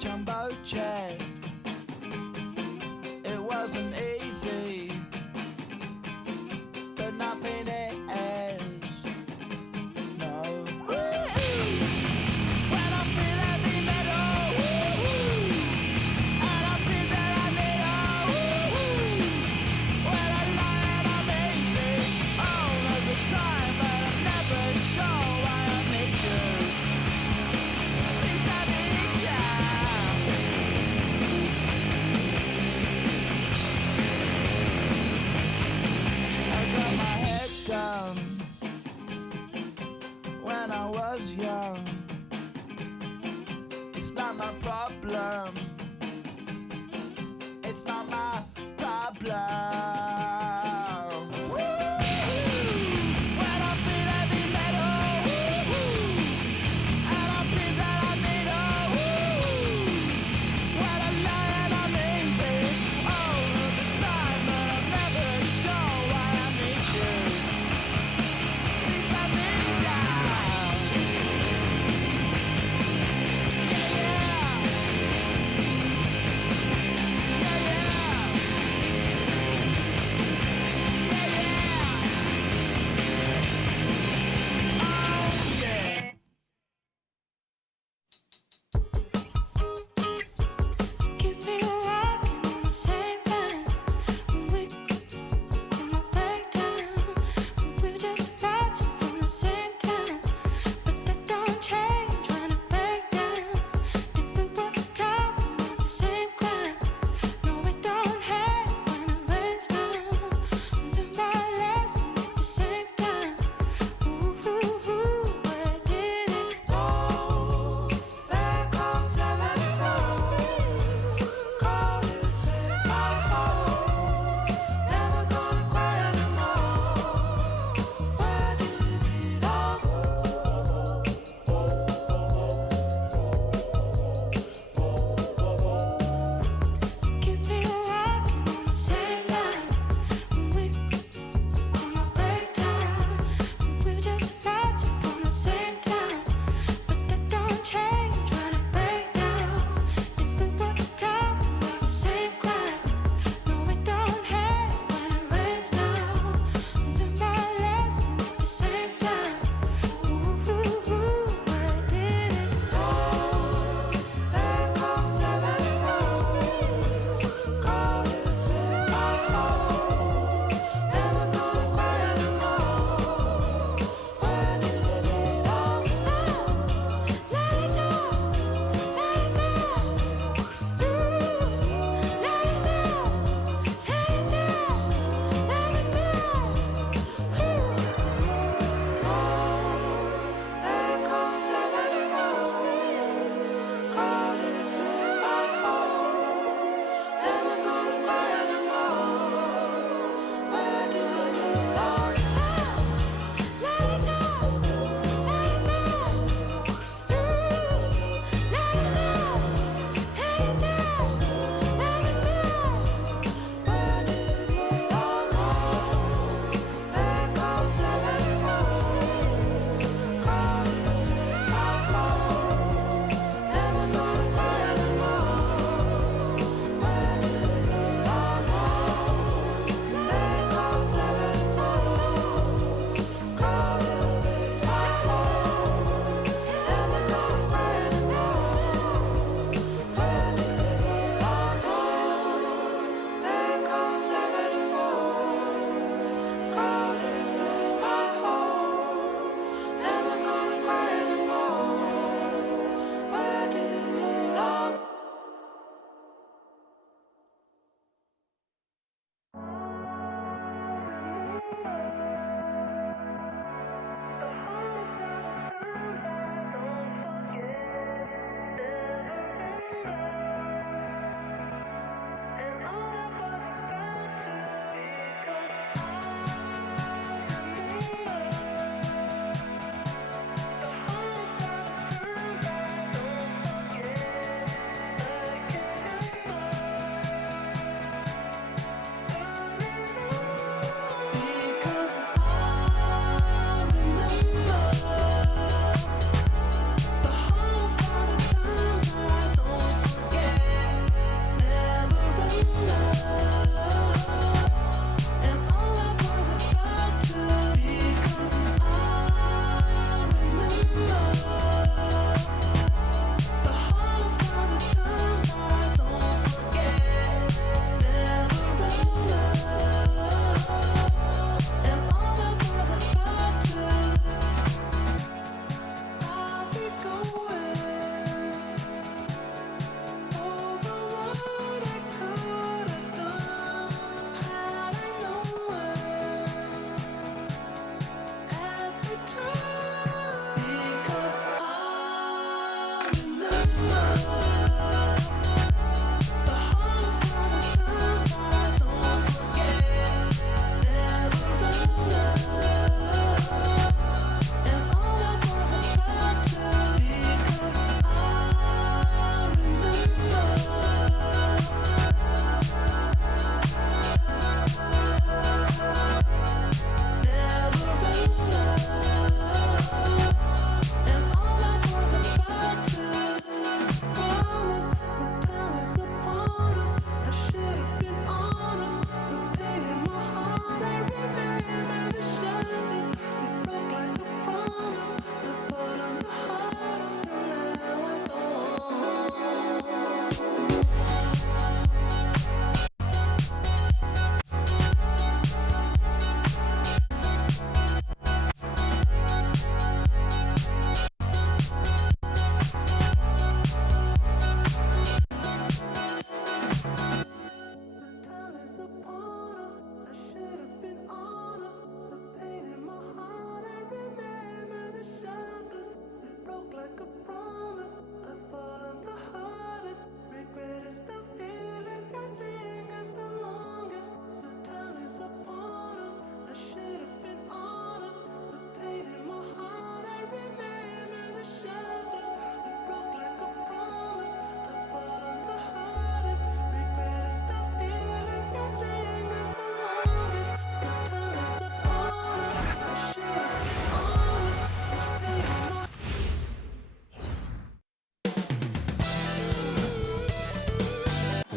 jumbo jet. It wasn't easy, but nothing is. No. When I feel heavy metal, and I feel that I need when I lie and I'm easy all of the time, but I'm never sure why I need you. Please I need ya.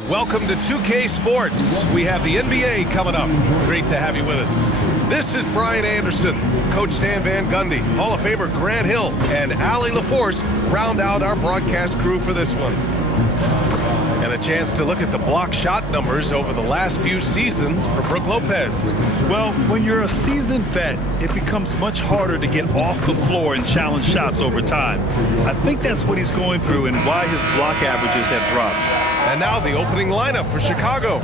Welcome to 2K Sports. We have the NBA coming up. Great to have you with us. This is Brian Anderson, Coach Stan Van Gundy, Hall of Famer Grant Hill, and Allie LaForce round out our broadcast crew for this one. And a chance to look at the block shot numbers over the last few seasons for Brook Lopez. Well, when you're a seasoned vet, it becomes much harder to get off the floor and challenge shots over time. I think that's what he's going through and why his block averages have dropped. And now the opening lineup for Chicago.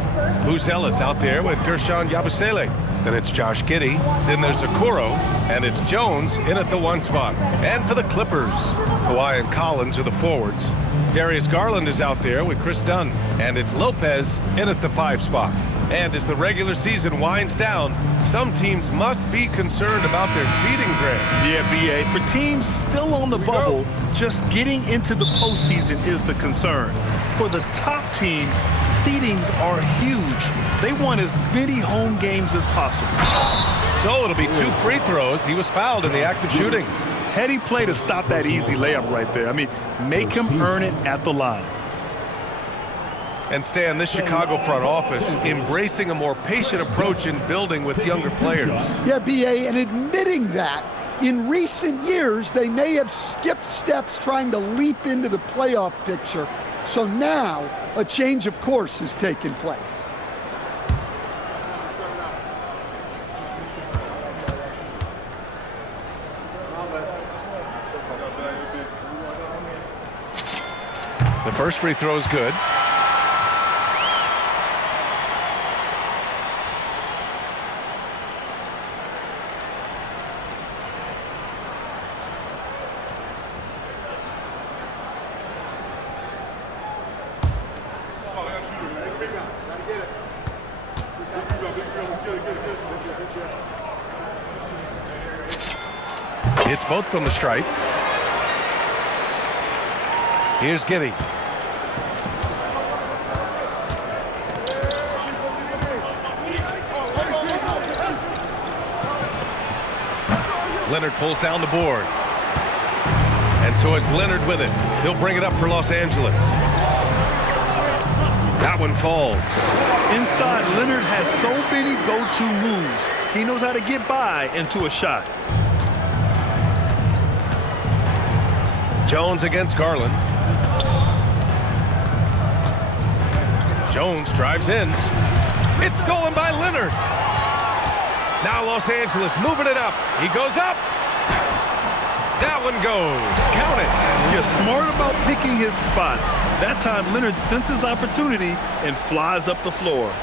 Luz Ellis out there with Gershon Yabusele. Then it's Josh Giddey. Then there's Okoro. And it's Jones in at the 1 spot. And for the Clippers, Kawhi and Collins are the forwards. Darius Garland is out there with Chris Dunn. And it's Lopez in at the 5 spot. And as the regular season winds down, some teams must be concerned about their seeding grade. Yeah, B.A. For teams still on the bubble, just getting into the postseason is the concern. For the top teams, seedings are huge. They want as many home games as possible. So it'll be 2 free throws. He was fouled in the act of shooting. Heady play to stop that easy layup right there. I mean, make him earn it at the line. And Stan, this Chicago front office embracing a more patient approach in building with younger players. Yeah, B.A., and admitting that in recent years, they may have skipped steps trying to leap into the playoff picture. So now a change of course has taken place. The first free throw is good. It's both from the stripe. Here's Giddey. Leonard pulls down the board. And so it's Leonard with it. He'll bring it up for Los Angeles. That one falls. Inside, Leonard has so many go-to moves. He knows how to get by into a shot. Jones against Garland. Jones drives in. It's stolen by Leonard. Now Los Angeles moving it up. He goes up. That one goes. Count it. You're smart about picking his spots. That time Leonard senses opportunity and flies up the floor.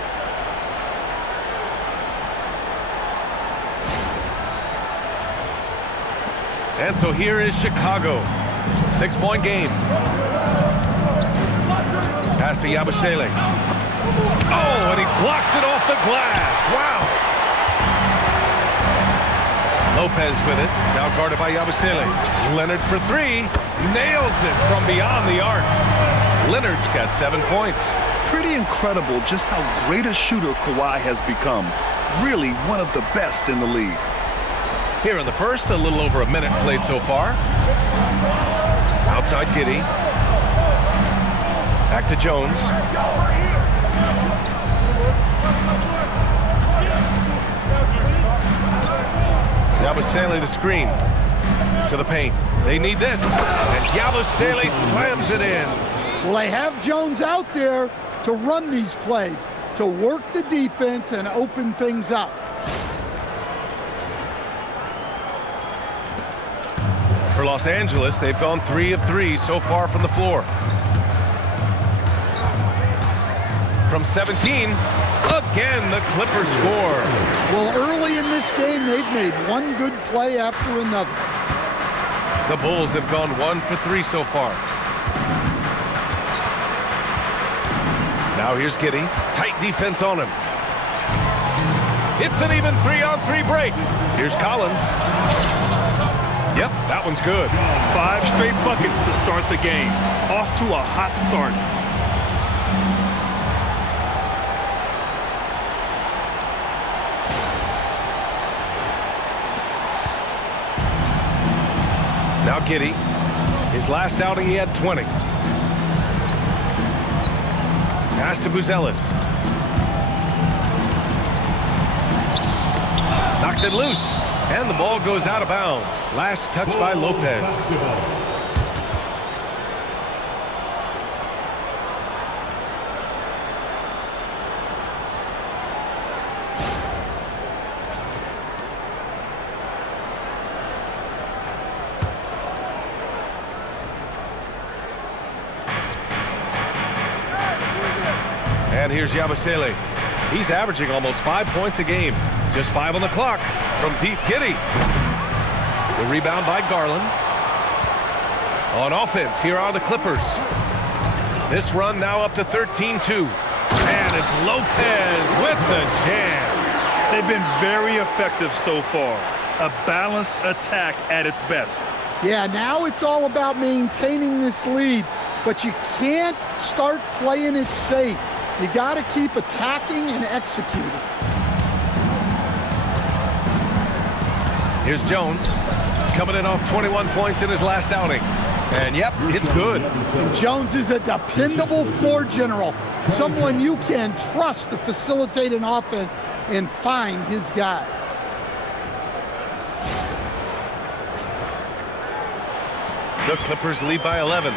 And so here is Chicago. 6-point game. Pass to Yabusele. Oh, and he blocks it off the glass. Wow. Lopez with it. Now guarded by Yabusele. Leonard for 3. Nails it from beyond the arc. Leonard's got 7 points. Pretty incredible just how great a shooter Kawhi has become. Really one of the best in the league. Here in the first, a little over a minute played so far. Outside Giddey. Back to Jones. Yabusele the screen. To the paint. They need this. And Yabusele slams it in. Well, they have Jones out there to run these plays, to work the defense and open things up. For Los Angeles, they've gone 3 of 3 so far from the floor. From 17, again the Clippers score. Well, early in this game, they've made one good play after another. The Bulls have gone 1 for 3 so far. Now here's Giddey. Tight defense on him. It's an even 3-on-3 break. Here's Collins. Yep, that one's good. 5 straight buckets to start the game. Off to a hot start. Now Giddey. His last outing, he had 20. Pass to Buzelis. Knocks it loose. And the ball goes out of bounds. Last touch by Lopez. And here's Yabusele. He's averaging almost 5 points a game. Just 5 on the clock from deep. Giddey. The rebound by Garland. On offense, here are the Clippers. This run now up to 13-2. And it's Lopez with the jam. They've been very effective so far. A balanced attack at its best. Yeah, now it's all about maintaining this lead, but you can't start playing it safe. You got to keep attacking and executing. Here's Jones, coming in off 21 points in his last outing. And yep, it's good. And Jones is a dependable floor general, someone you can trust to facilitate an offense and find his guys. The Clippers lead by 11.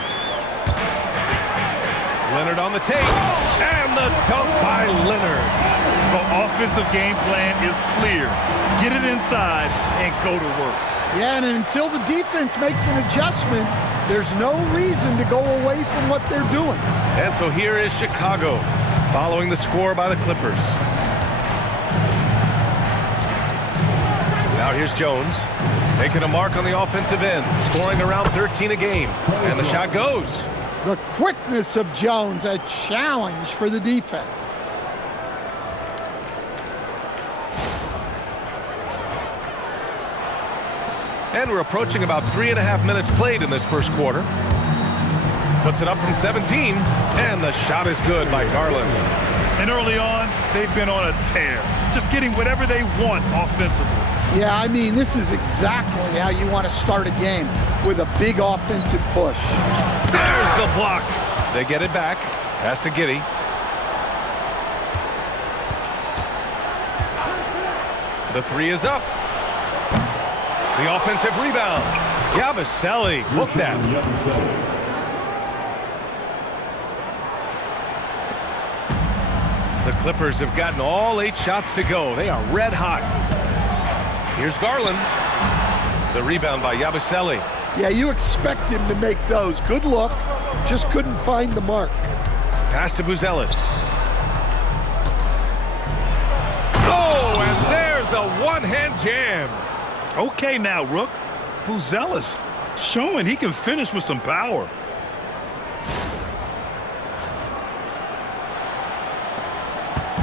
Leonard on the take, and the dunk by Leonard. The offensive game plan is clear. Get it inside and go to work. Yeah, and until the defense makes an adjustment, there's no reason to go away from what they're doing. And so here is Chicago, following the score by the Clippers. Now here's Jones, making a mark on the offensive end, scoring around 13 a game. And the shot goes. The quickness of Jones, a challenge for the defense. And we're approaching about 3.5 minutes played in this first quarter. Puts it up from 17, and the shot is good by Garland. And early on, they've been on a tear, just getting whatever they want offensively. Yeah, I mean, this is exactly how you want to start a game, with a big offensive push. There's the block. They get it back. Pass to Giddey. The three is up. The offensive rebound. Yabusele, look that. The Clippers have gotten all 8 shots to go. They are red hot. Here's Garland. The rebound by Yabusele. Yeah, you expect him to make those. Good look. Just couldn't find the mark. Pass to Buzelis. Oh, and there's a one-hand jam. Okay now, Rook. Buzelis showing he can finish with some power.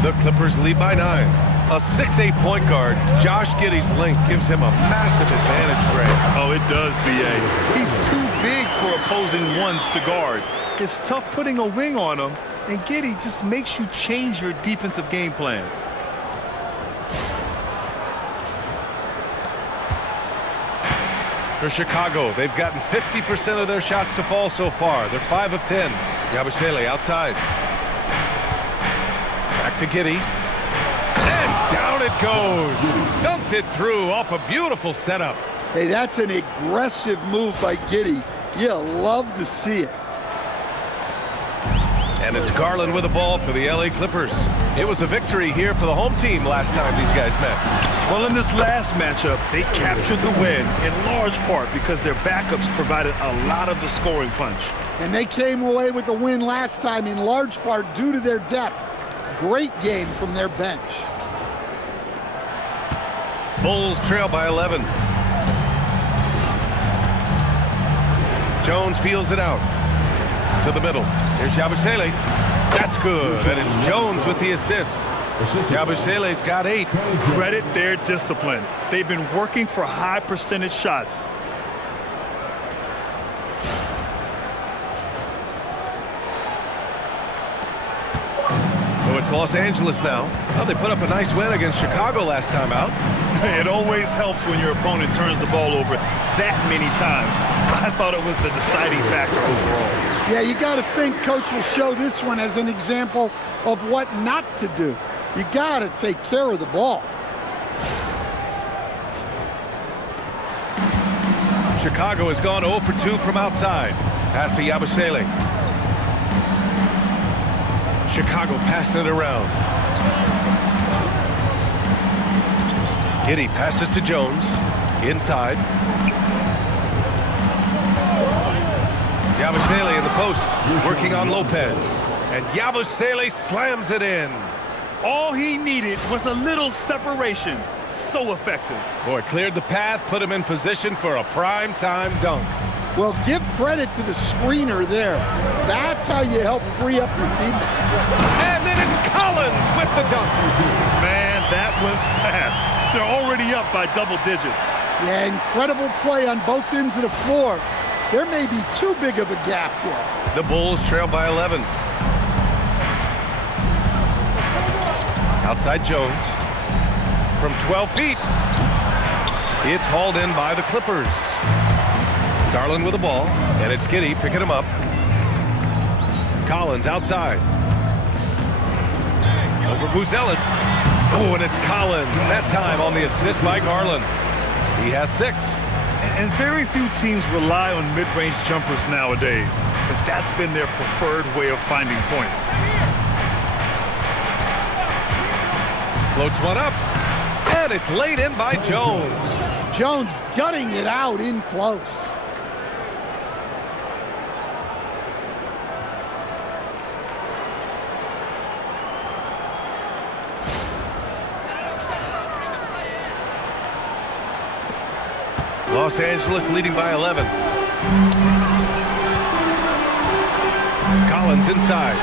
The Clippers lead by 9. A 6'8" point guard, Josh Giddey's length gives him a massive advantage, Greg. Oh, it does, B.A. He's too big for opposing ones to guard. It's tough putting a wing on him, and Giddey just makes you change your defensive game plan. For Chicago, they've gotten 50% of their shots to fall so far. They're 5 of 10. Yabusele outside. Back to Giddey. And down it goes. Dumped it through off a beautiful setup. Hey, that's an aggressive move by Giddey. You love to see it. And it's Garland with the ball for the LA Clippers. It was a victory here for the home team last time these guys met. Well, in this last matchup, they captured the win in large part because their backups provided a lot of the scoring punch. And they came away with the win last time in large part due to their depth. Great game from their bench. Bulls trail by 11. Jones feels it out. To the middle. Here's Yabusele. That's good. And it's Jones with the assist. Yabusele's got 8. Credit their discipline. They've been working for high percentage shots. So it's Los Angeles now. Well, they put up a nice win against Chicago last time out. It always helps when your opponent turns the ball over that many times. I thought it was the deciding factor overall. Yeah, you got to think coach will show this one as an example of what not to do. You got to take care of the ball. Chicago has gone 0 for 2 from outside. Pass to Yabusele. Chicago passing it around. Giddey passes to Jones. Inside. Yabusele in the post, working on Lopez. And Yabusele slams it in. All he needed was a little separation. So effective. Boy, cleared the path, put him in position for a prime-time dunk. Well, give credit to the screener there. That's how you help free up your teammates. And then it's Collins with the dunk. Man, that was fast. They're already up by double digits. Yeah, incredible play on both ends of the floor. There may be too big of a gap here. The Bulls trail by 11. Outside Jones. From 12 feet. It's hauled in by the Clippers. Garland with the ball, and it's Giddey picking him up. Collins outside. Over Buzelis. Oh, and it's Collins. That time on the assist by Garland. He has 6. And very few teams rely on mid-range jumpers nowadays, but that's been their preferred way of finding points. Floats one up, and it's laid in by Jones. Jones gutting it out in close. Los Angeles leading by 11. Collins inside.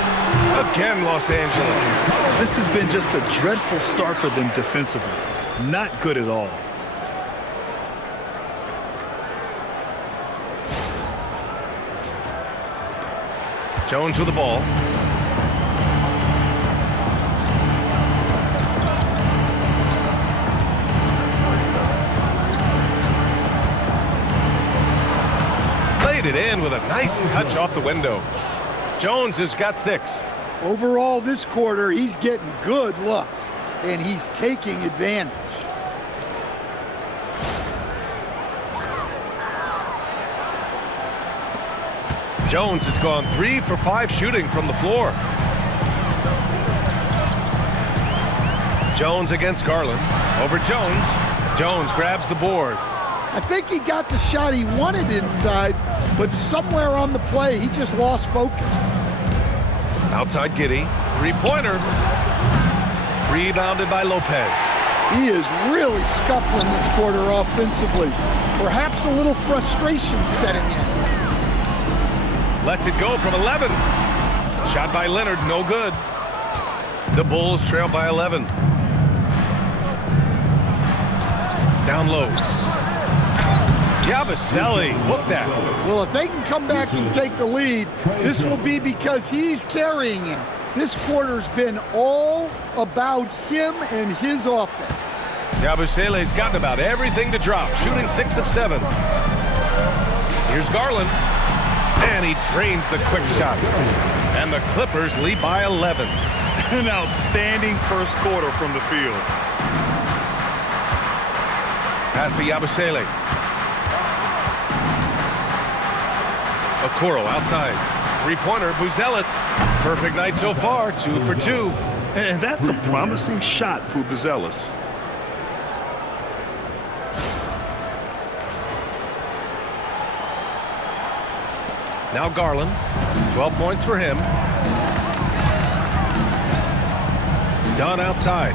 Again, Los Angeles. This has been just a dreadful start for them defensively. Not good at all. Jones with the ball. Laid it in with a nice touch off the window. Jones has got 6. Overall, this quarter, he's getting good looks, and he's taking advantage. Jones has gone 3 for 5 shooting from the floor. Jones against Garland. Over Jones. Jones grabs the board. I think he got the shot he wanted inside, but somewhere on the play, he just lost focus. Outside Giddey. 3-pointer. Rebounded by Lopez. He is really scuffling this quarter offensively. Perhaps a little frustration setting in. Lets it go from 11. Shot by Leonard, no good. The Bulls trail by 11. Down low. Yabusele, look that. Well, if they can come back and take the lead, this will be because he's carrying him. This quarter's been all about him and his offense. Yabusele's gotten about everything to drop, shooting 6 of 7. Here's Garland. And he drains the quick shot. And the Clippers lead by 11. An outstanding first quarter from the field. Pass to Yabusele. Okoro outside. 3-pointer, Buzelis. Perfect night so far, 2 for 2. And that's a promising shot for Buzelis. Now Garland, 12 points for him. Dunn outside.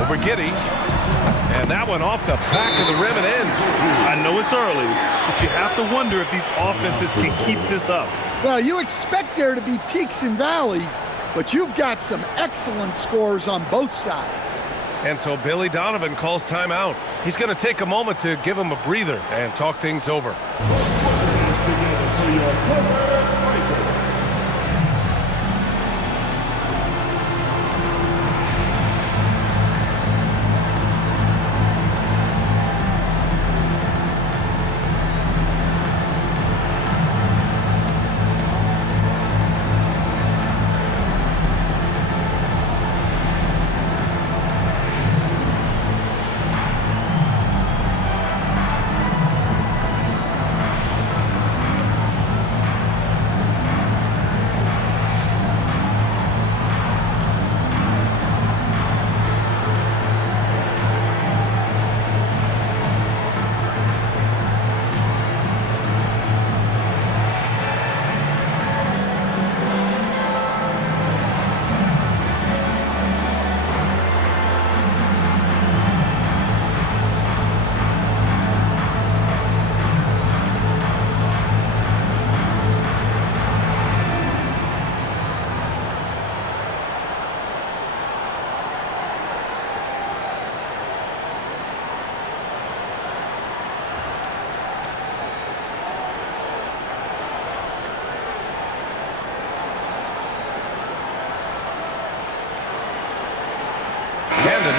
Over Giddey. And that one off the back of the rim and in. I know it's early, but you have to wonder if these offenses can keep this up. Well, you expect there to be peaks and valleys, but you've got some excellent scores on both sides. And so Billy Donovan calls timeout. He's going to take a moment to give him a breather and talk things over.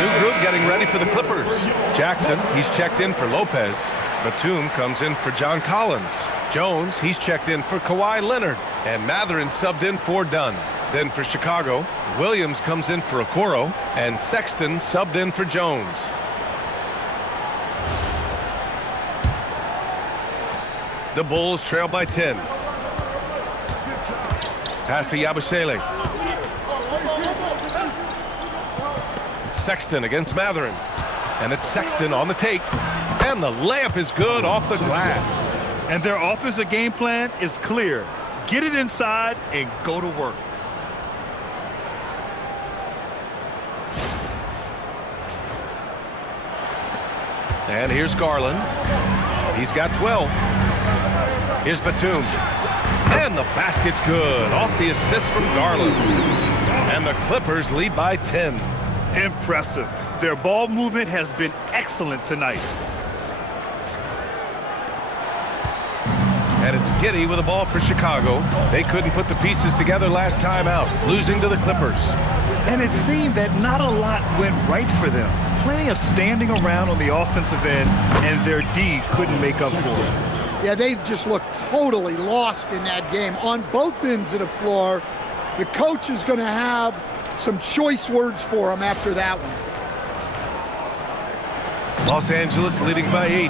New group getting ready for the Clippers. Jackson, he's checked in for Lopez. Batum comes in for John Collins. Jones, he's checked in for Kawhi Leonard. And Mathurin subbed in for Dunn. Then for Chicago, Williams comes in for Okoro. And Sexton subbed in for Jones. The Bulls trail by 10. Pass to Yabusele. Sexton against Mathurin. And it's Sexton on the take. And the layup is good off the glass. And their offensive game plan is clear. Get it inside and go to work. And here's Garland. He's got 12. Here's Batum. And the basket's good off the assist from Garland. And the Clippers lead by 10. Impressive. Their ball movement has been excellent tonight. And it's Giddey with the ball for Chicago. They couldn't put the pieces together last time out, losing to the Clippers. And it seemed that not a lot went right for them. Plenty of standing around on the offensive end, and their D couldn't make up for it. Yeah, they just looked totally lost in that game on both ends of the floor. The coach is going to have some choice words for him after that one. Los Angeles leading by 8.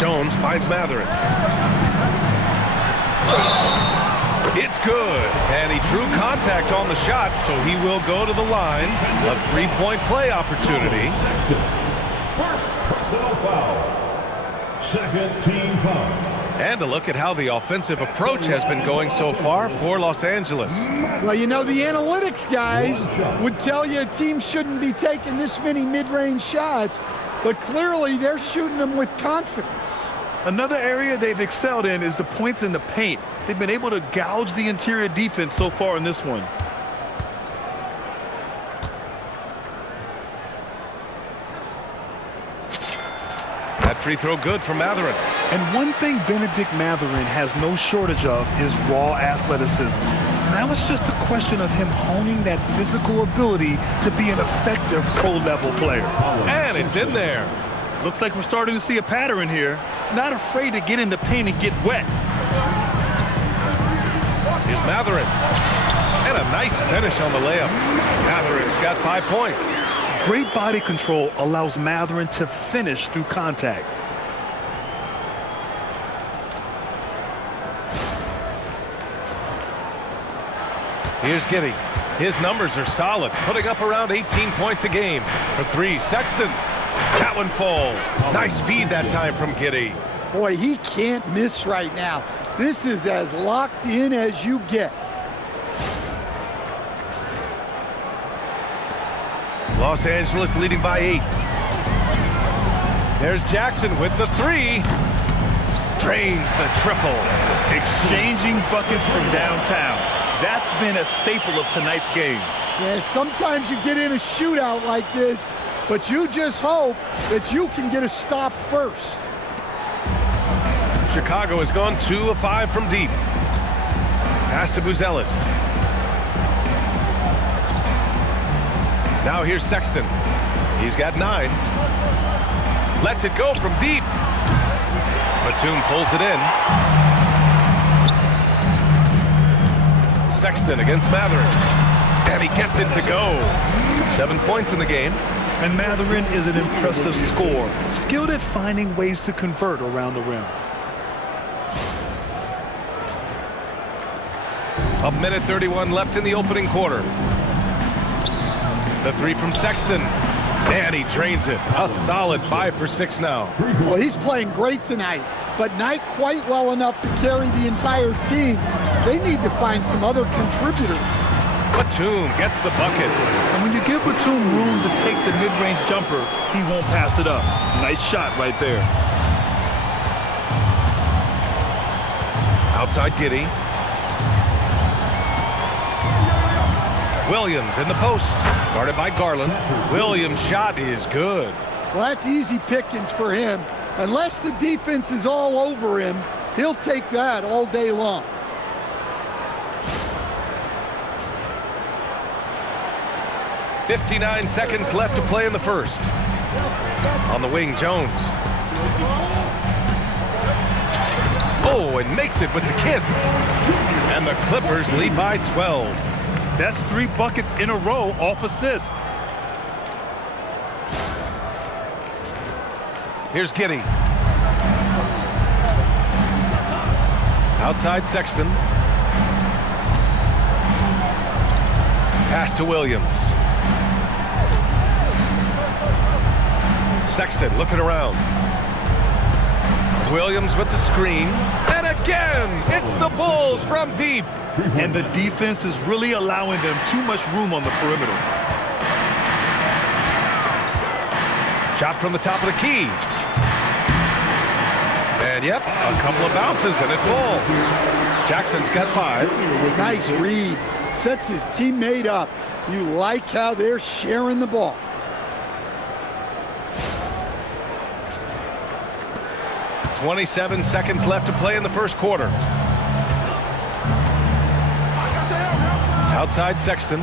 Jones finds Mathurin. It's good, and he drew contact on the shot, so he will go to the line. A three-point play opportunity. First personal foul. Second team foul. And a look at how the offensive approach has been going so far for Los Angeles. Well, you know, the analytics guys would tell you a team shouldn't be taking this many mid-range shots, but clearly they're shooting them with confidence. Another area they've excelled in is the points in the paint. They've been able to gouge the interior defense so far in this one. That free throw good for Mathurin. And one thing Benedict Mathurin has no shortage of is raw athleticism. Now it's just a question of him honing that physical ability to be an effective pro-level player. And it's in there. Looks like we're starting to see a pattern here. Not afraid to get in the paint and get wet. Here's Mathurin. And a nice finish on the layup. Mathurin's got 5 points. Great body control allows Mathurin to finish through contact. Here's Giddey. His numbers are solid, putting up around 18 points a game. For 3, Sexton. That one falls. Nice feed that time from Giddey. Boy, he can't miss right now. This is as locked in as you get. Los Angeles leading by 8. There's Jackson with the 3. Drains the triple. Exchanging buckets from downtown. That's been a staple of tonight's game. Yeah, sometimes you get in a shootout like this, but you just hope that you can get a stop first. Chicago has gone 2 of 5 from deep. Pass to Buzelis. Now here's Sexton. He's got 9. Lets it go from deep. Batum pulls it in. Sexton against Mathurin. And he gets it to go. 7 points in the game. And Mathurin is an impressive scorer, skilled at finding ways to convert around the rim. A minute 31 left in the opening quarter. The 3 from Sexton. And he drains it. A solid 5 for 6 now. Well, he's playing great tonight, but not quite well enough to carry the entire team. They need to find some other contributors. Batum gets the bucket. And when you give Batum room to take the mid-range jumper, he won't pass it up. Nice shot right there. Outside Giddey. Williams in the post. Guarded by Garland. Williams' shot is good. Well, that's easy pickings for him. Unless the defense is all over him, he'll take that all day long. 59 seconds left to play in the first. On the wing, Jones. Oh, and makes it with the kiss. And the Clippers lead by 12. That's 3 buckets in a row off assist. Here's Giddey. Outside Sexton. Pass to Williams. Sexton looking around. Williams with the screen. And again, it's the Bulls from deep. And the defense is really allowing them too much room on the perimeter. Shot from the top of the key. And yep, a couple of bounces and it falls. Jackson's got 5. Nice read. Sets his teammate up. You like how they're sharing the ball. .27 seconds left to play in the first quarter. Outside Sexton.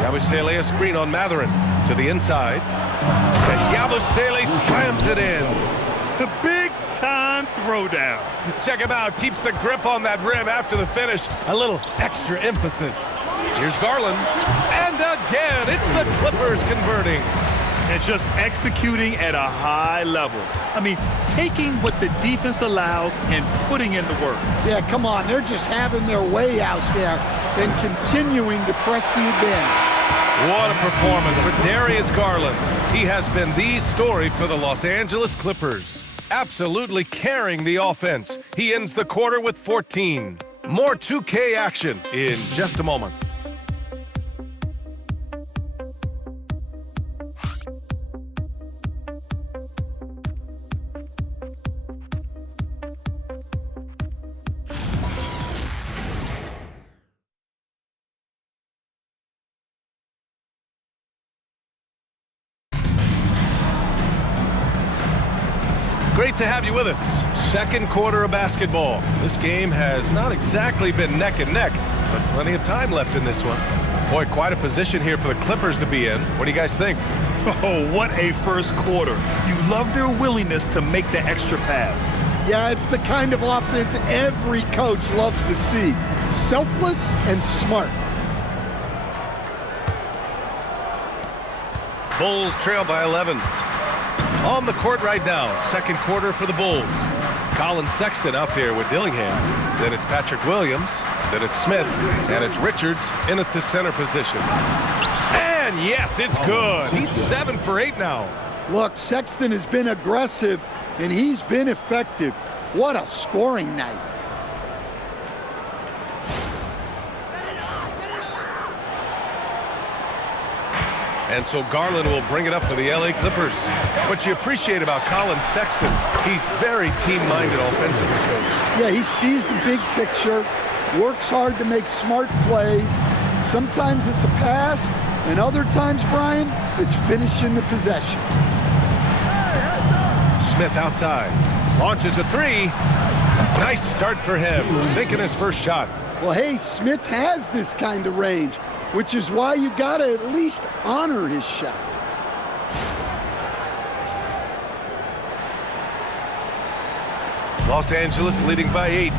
Yabusele a screen on Matherin to the inside. And Yabusele slams it in. The big-time throwdown. Check him out. Keeps the grip on that rim after the finish. A little extra emphasis. Here's Garland. And again, it's the Clippers converting. And just executing at a high level. I mean, taking what the defense allows and putting in the work. Yeah, come on. They're just having their way out there and continuing to press the advantage. What a performance for Darius Garland. He has been the story for the Los Angeles Clippers. Absolutely carrying the offense. He ends the quarter with 14. More 2K action in just a moment. Great to have you with us. Second quarter of basketball. This game has not exactly been neck and neck, but plenty of time left in this one. Boy, quite a position here for the Clippers to be in. What do you guys think? Oh, what a first quarter. You love their willingness to make the extra pass. Yeah, it's the kind of offense every coach loves to see. Selfless and smart. Bulls trail by 11. On the court right now, second quarter for the Bulls. Colin Sexton out there with Dillingham. Then it's Patrick Williams. Then it's Smith. And it's Richards in at the center position. And yes, it's good. He's 7 for 8 now. Look, Sexton has been aggressive, and he's been effective. What a scoring night. And so Garland will bring it up for the LA Clippers. What you appreciate about Colin Sexton, he's very team-minded offensively, Coach. Yeah, he sees the big picture, works hard to make smart plays. Sometimes it's a pass, and other times, Brian, it's finishing the possession. Smith outside. Launches a 3. Nice start for him, sinking his first shot. Well, hey, Smith has this kind of range, which is why you gotta at least honor his shot. Los Angeles leading by 8.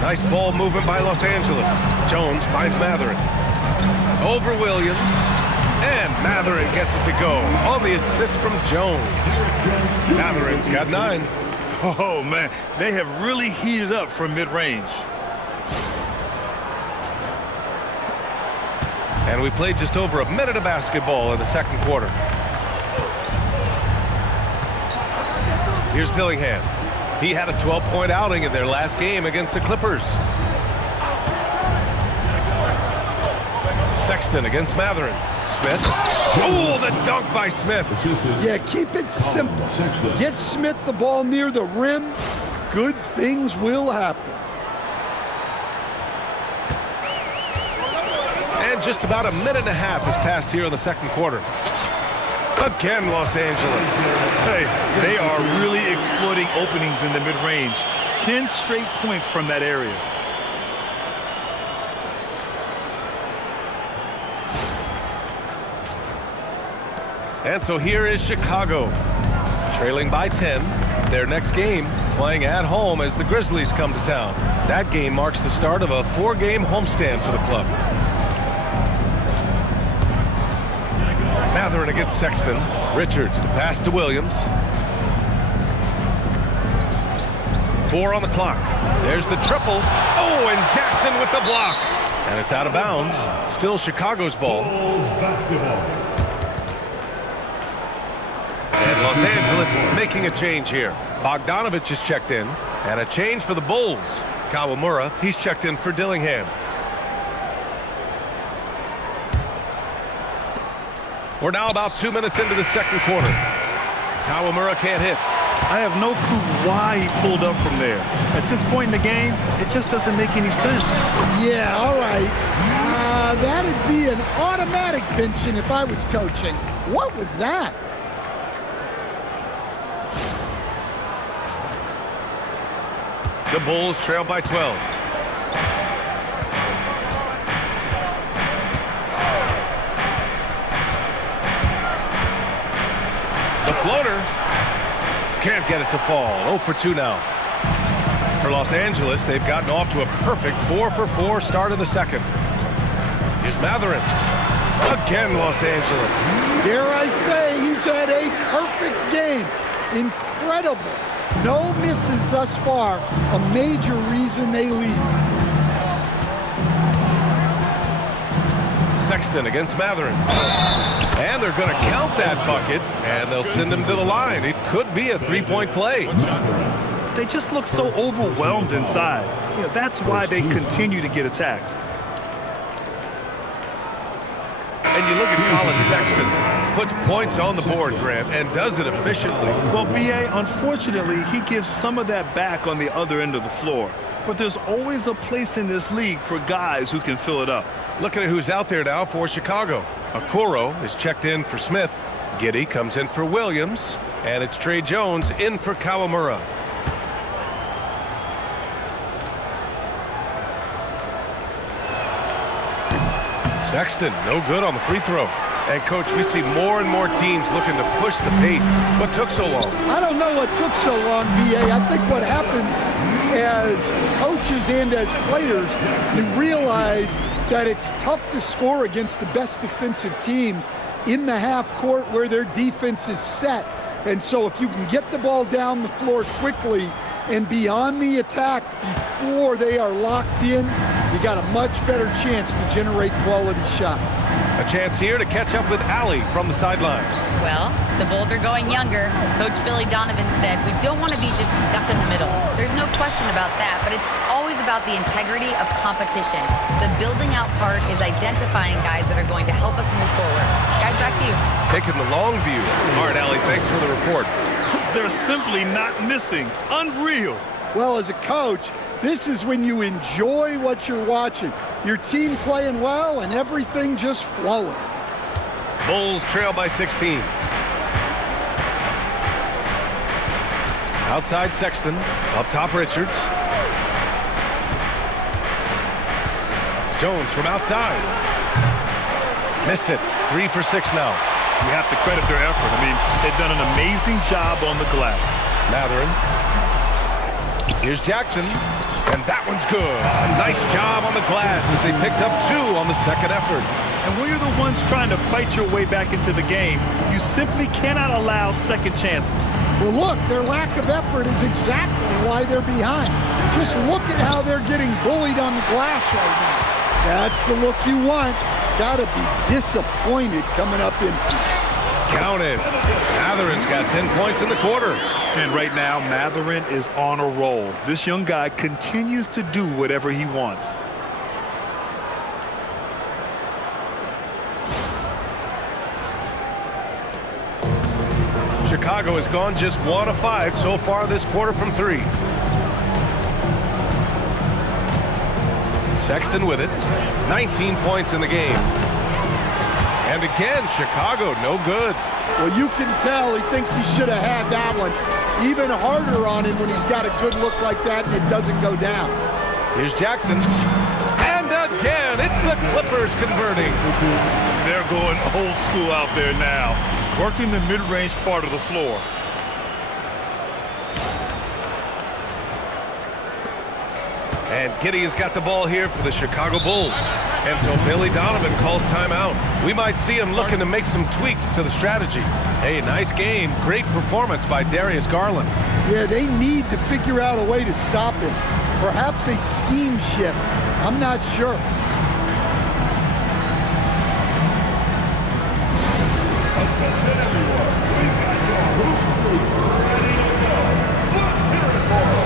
Nice ball movement by Los Angeles. Jones finds Matherin. Over Williams. And Matherin gets it to go on the assist from Jones. Matherin's got 9. Oh, man, they have really heated up from mid-range. And we played just over a minute of basketball in the second quarter. Here's Dillingham. He had a 12-point outing in their last game against the Clippers. Sexton against Matherin. Smith. Oh, the dunk by Smith. Yeah, keep it simple. Get Smith the ball near the rim. Good things will happen. And just about a minute and a half has passed here in the second quarter. Again, Los Angeles. Hey, they are really exploiting openings in the mid-range. 10 straight points from that area. And so here is Chicago, trailing by 10. Their next game playing at home as the Grizzlies come to town. That game marks the start of a 4-game homestand for the club. Matherin against Sexton. Richards, the pass to Williams. 4 on the clock. There's the triple. Oh, and Jackson with the block. And it's out of bounds. Still Chicago's ball. And Los Angeles making a change here. Bogdanovich is checked in. And a change for the Bulls. Kawamura, he's checked in for Dillingham. We're now about 2 minutes into the second quarter. Kawamura can't hit. I have no clue why he pulled up from there. At this point in the game, it just doesn't make any sense. Yeah, all right. That'd be an automatic benching if I was coaching. What was that? The Bulls trail by 12. The floater. Can't get it to fall. 0 for 2 now. For Los Angeles, they've gotten off to a perfect 4 for 4 start in the second. Here's Matherin. Again, Los Angeles. Dare I say, he's had a perfect game. Incredible. No misses thus far. A major reason they lead. Sexton against Matherin. And they're going to count that bucket, and they'll send him to the line. It could be a three-point play. They just look so overwhelmed inside. You know, that's why they continue to get attacked. And you look at Colin Sexton, puts points on the board, Grant, and does it efficiently. Well, B.A., unfortunately, he gives some of that back on the other end of the floor. But there's always a place in this league for guys who can fill it up. Looking at who's out there now for Chicago. Okoro is checked in for Smith. Giddey comes in for Williams. And it's Trey Jones in for Kawamura. Sexton, no good on the free throw. And, Coach, we see more and more teams looking to push the pace. What took so long? I don't know what took so long, B.A. I think what happens as coaches and as players, you realize that it's tough to score against the best defensive teams in the half court where their defense is set. And so if you can get the ball down the floor quickly and be on the attack before they are locked in, you got a much better chance to generate quality shots. A chance here to catch up with Allie from the sideline. Well, the Bulls are going younger. Coach Billy Donovan said we don't want to be just stuck in the middle. There's no question about that, but it's always about the integrity of competition. The building out part is identifying guys that are going to help us move forward. Guys, back to you. Taking the long view. All right, Allie, thanks for the report. They're simply not missing. Unreal. Well, as a coach, this is when you enjoy what you're watching. Your team playing well and everything just flowing. Bulls trail by 16. Outside Sexton, up top Richards. Jones from outside. Missed it. 3 for 6 now. You have to credit their effort. I mean, they've done an amazing job on the glass. Matherin. Here's Jackson. And that one's good. A nice job on the glass as they picked up 2 on the second effort. And when you're the ones trying to fight your way back into the game, you simply cannot allow second chances. Well, look, their lack of effort is exactly why they're behind. Just look at how they're getting bullied on the glass right now. That's the look you want. Gotta be disappointed coming up in. Counted. Matherin's got 10 points in the quarter. And right now, Matherin is on a roll. This young guy continues to do whatever he wants. Chicago has gone just 1 of 5 so far this quarter from 3. Sexton with it. 19 points in the game. And again, Chicago no good. Well, you can tell he thinks he should have had that one. Even harder on him when he's got a good look like that and it doesn't go down. Here's Jackson. And again, it's the Clippers converting. They're going old school out there now. working the mid-range part of the floor. And Giddey has got the ball here for the Chicago Bulls. And so Billy Donovan calls timeout. We might see him looking to make some tweaks to the strategy. Hey, nice game. Great performance by Darius Garland. Yeah, they need to figure out a way to stop him. Perhaps a scheme shift. I'm not sure. Attention everyone, we've got your hoop crew ready to go. Let's hear it for 'em.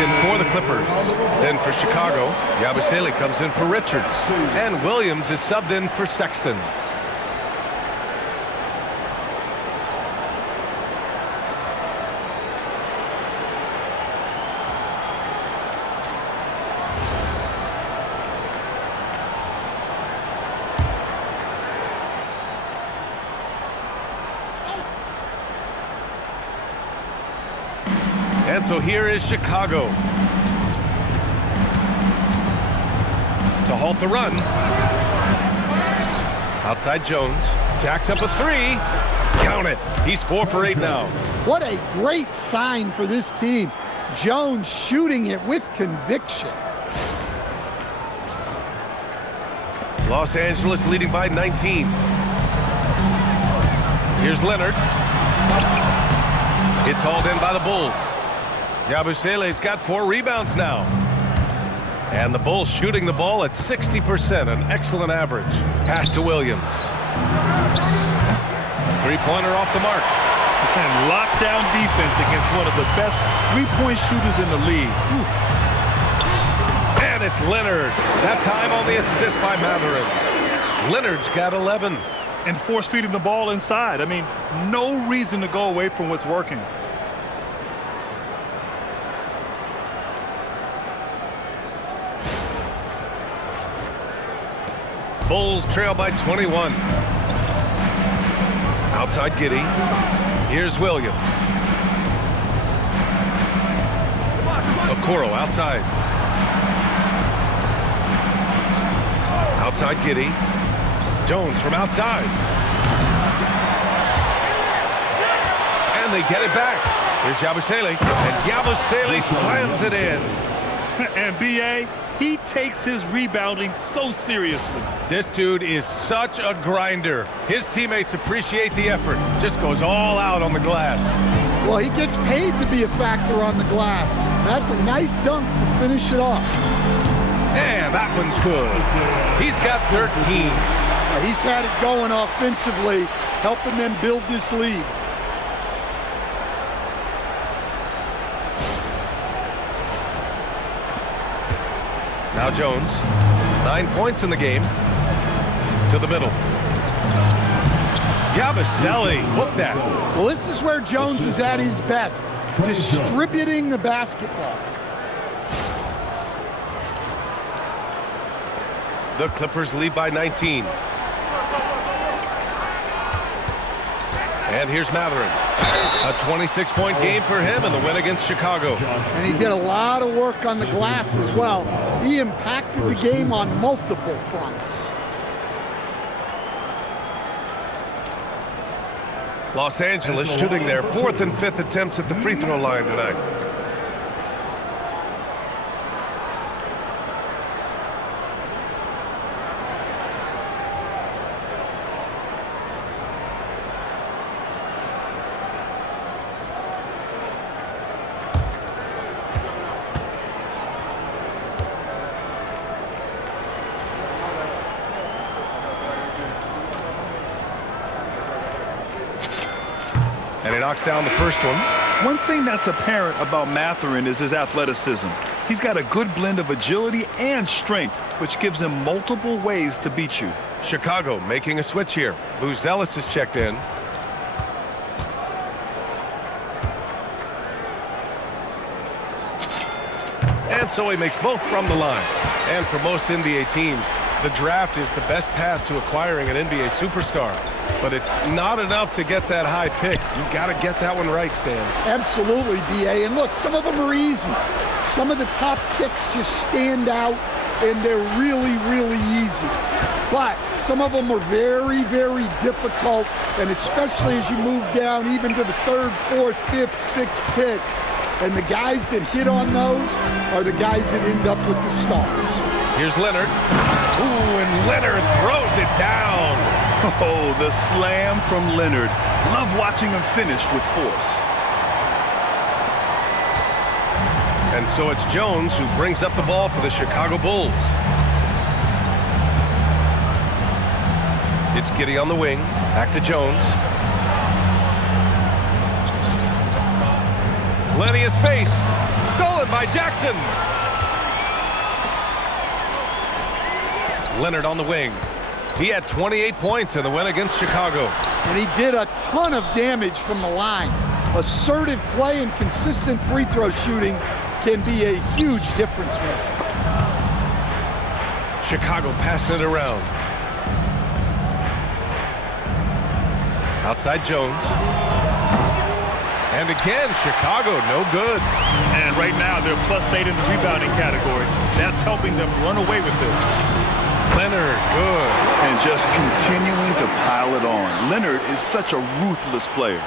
In for the Clippers. Then for Chicago, Yabusele comes in for Richards. And Williams is subbed in for Sexton. And so here is Chicago to halt the run. Outside Jones. Jacks up a three. Count it. He's 4 for 8 now. What a great sign for this team. Jones shooting it with conviction. Los Angeles leading by 19. Here's Leonard. It's hauled in by the Bulls. Yabusele's got 4 rebounds now. And the Bulls shooting the ball at 60%, an excellent average. Pass to Williams. Three-pointer off the mark. And lockdown defense against one of the best three-point shooters in the league. And it's Leonard. That time on the assist by Mathurin. Leonard's got 11. And force-feeding the ball inside. I mean, no reason to go away from what's working. Bulls trail by 21. Outside Giddey. Here's Williams. Okoro outside. Outside Giddey. Jones from outside. And they get it back. Here's Yabusele. And Yabusele slams it in. And B.A., he takes his rebounding so seriously. This dude is such a grinder. His teammates appreciate the effort. Just goes all out on the glass. Well, he gets paid to be a factor on the glass. That's a nice dunk to finish it off. And that one's good. He's got 13. He's had it going offensively, helping them build this lead. Now Jones, 9 points in the game. To the middle. Yabusele, look that. Well, this is where Jones is at his best, distributing the basketball. The Clippers lead by 19. And here's Mathurin. A 26-point game for him in the win against Chicago. And he did a lot of work on the glass as well. He impacted the game on multiple fronts. Los Angeles shooting their 4th and 5th attempts at the free throw line tonight. And he knocks down the first one. One thing that's apparent about Mathurin is his athleticism. He's got a good blend of agility and strength, which gives him multiple ways to beat you. Chicago making a switch here. Lou Ellis is checked in. And so he makes both from the line. And for most NBA teams, the draft is the best path to acquiring an NBA superstar. But it's not enough to get that high pick. You've got to get that one right, Stan. Absolutely, B.A. And look, some of them are easy. Some of the top picks just stand out, and they're really, really easy. But some of them are very, very difficult, and especially as you move down even to the 3rd, 4th, 5th, 6th picks. And the guys that hit on those are the guys that end up with the stars. Here's Leonard. Ooh, and Leonard throws it down. Oh, the slam from Leonard. Love watching him finish with force. And so it's Jones who brings up the ball for the Chicago Bulls. It's Giddey on the wing. Back to Jones. Plenty of space. Stolen by Jackson. Leonard on the wing. He had 28 points in the win against Chicago. And he did a ton of damage from the line. Assertive play and consistent free throw shooting can be a huge difference maker. Chicago passing it around. Outside Jones. And again, Chicago, no good. And right now, they're +8 in the rebounding category. That's helping them run away with this. Leonard, good. And just continuing to pile it on. Leonard is such a ruthless player.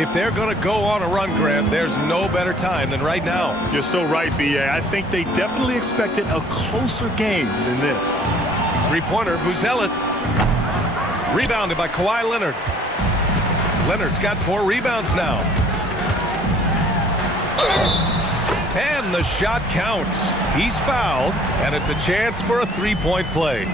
If they're going to go on a run, Grant, there's no better time than right now. You're so right, B.A. I think they definitely expected a closer game than this. Three-pointer, Buzelis. Rebounded by Kawhi Leonard. Leonard's got 4 rebounds now. And the shot counts. He's fouled, and it's a chance for a 3-point play.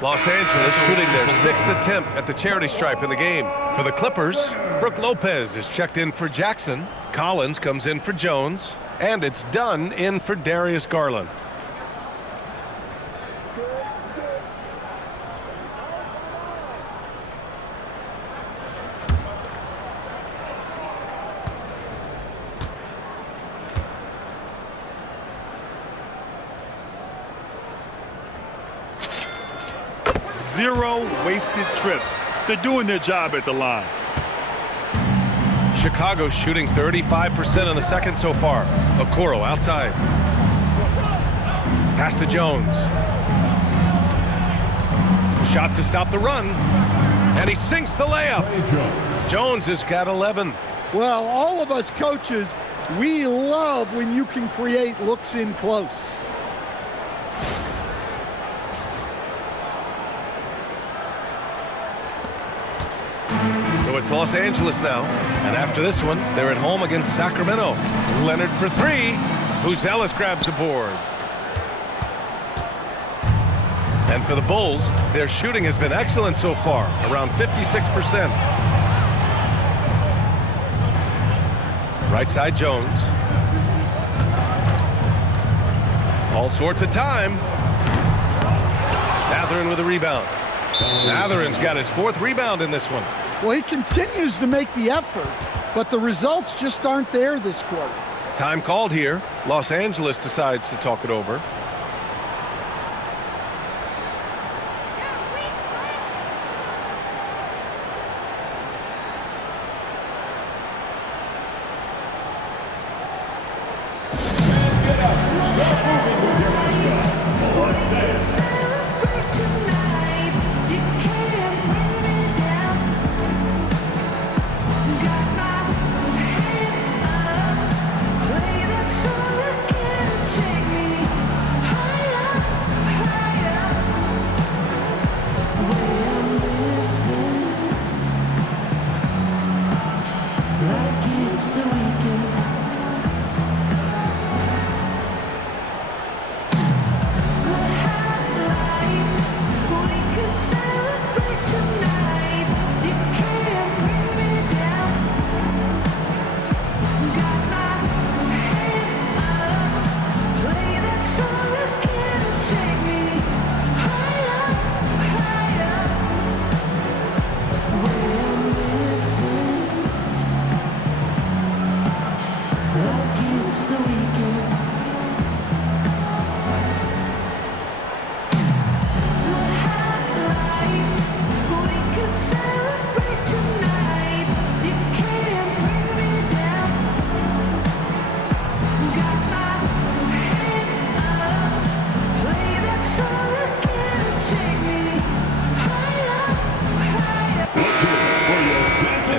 Los Angeles shooting their 6th attempt at the charity stripe in the game. For the Clippers, Brook Lopez is checked in for Jackson. Collins comes in for Jones. And it's Dunn in for Darius Garland. Zero wasted trips. They're doing their job at the line. Chicago shooting 35% in the second so far. Okoro outside. Pass to Jones. Shot to stop the run. And he sinks the layup. Jones has got 11. Well, all of us coaches, we love when you can create looks in close. So it's Los Angeles now. And after this one, they're at home against Sacramento. Leonard for 3. Buzelis grabs the board. And for the Bulls, their shooting has been excellent so far, around 56%. Right side Jones. All sorts of time. Mathurin with a rebound. Mathurin's got his 4th rebound in this one. Well, he continues to make the effort, but the results just aren't there this quarter. Time called here. Los Angeles decides to talk it over.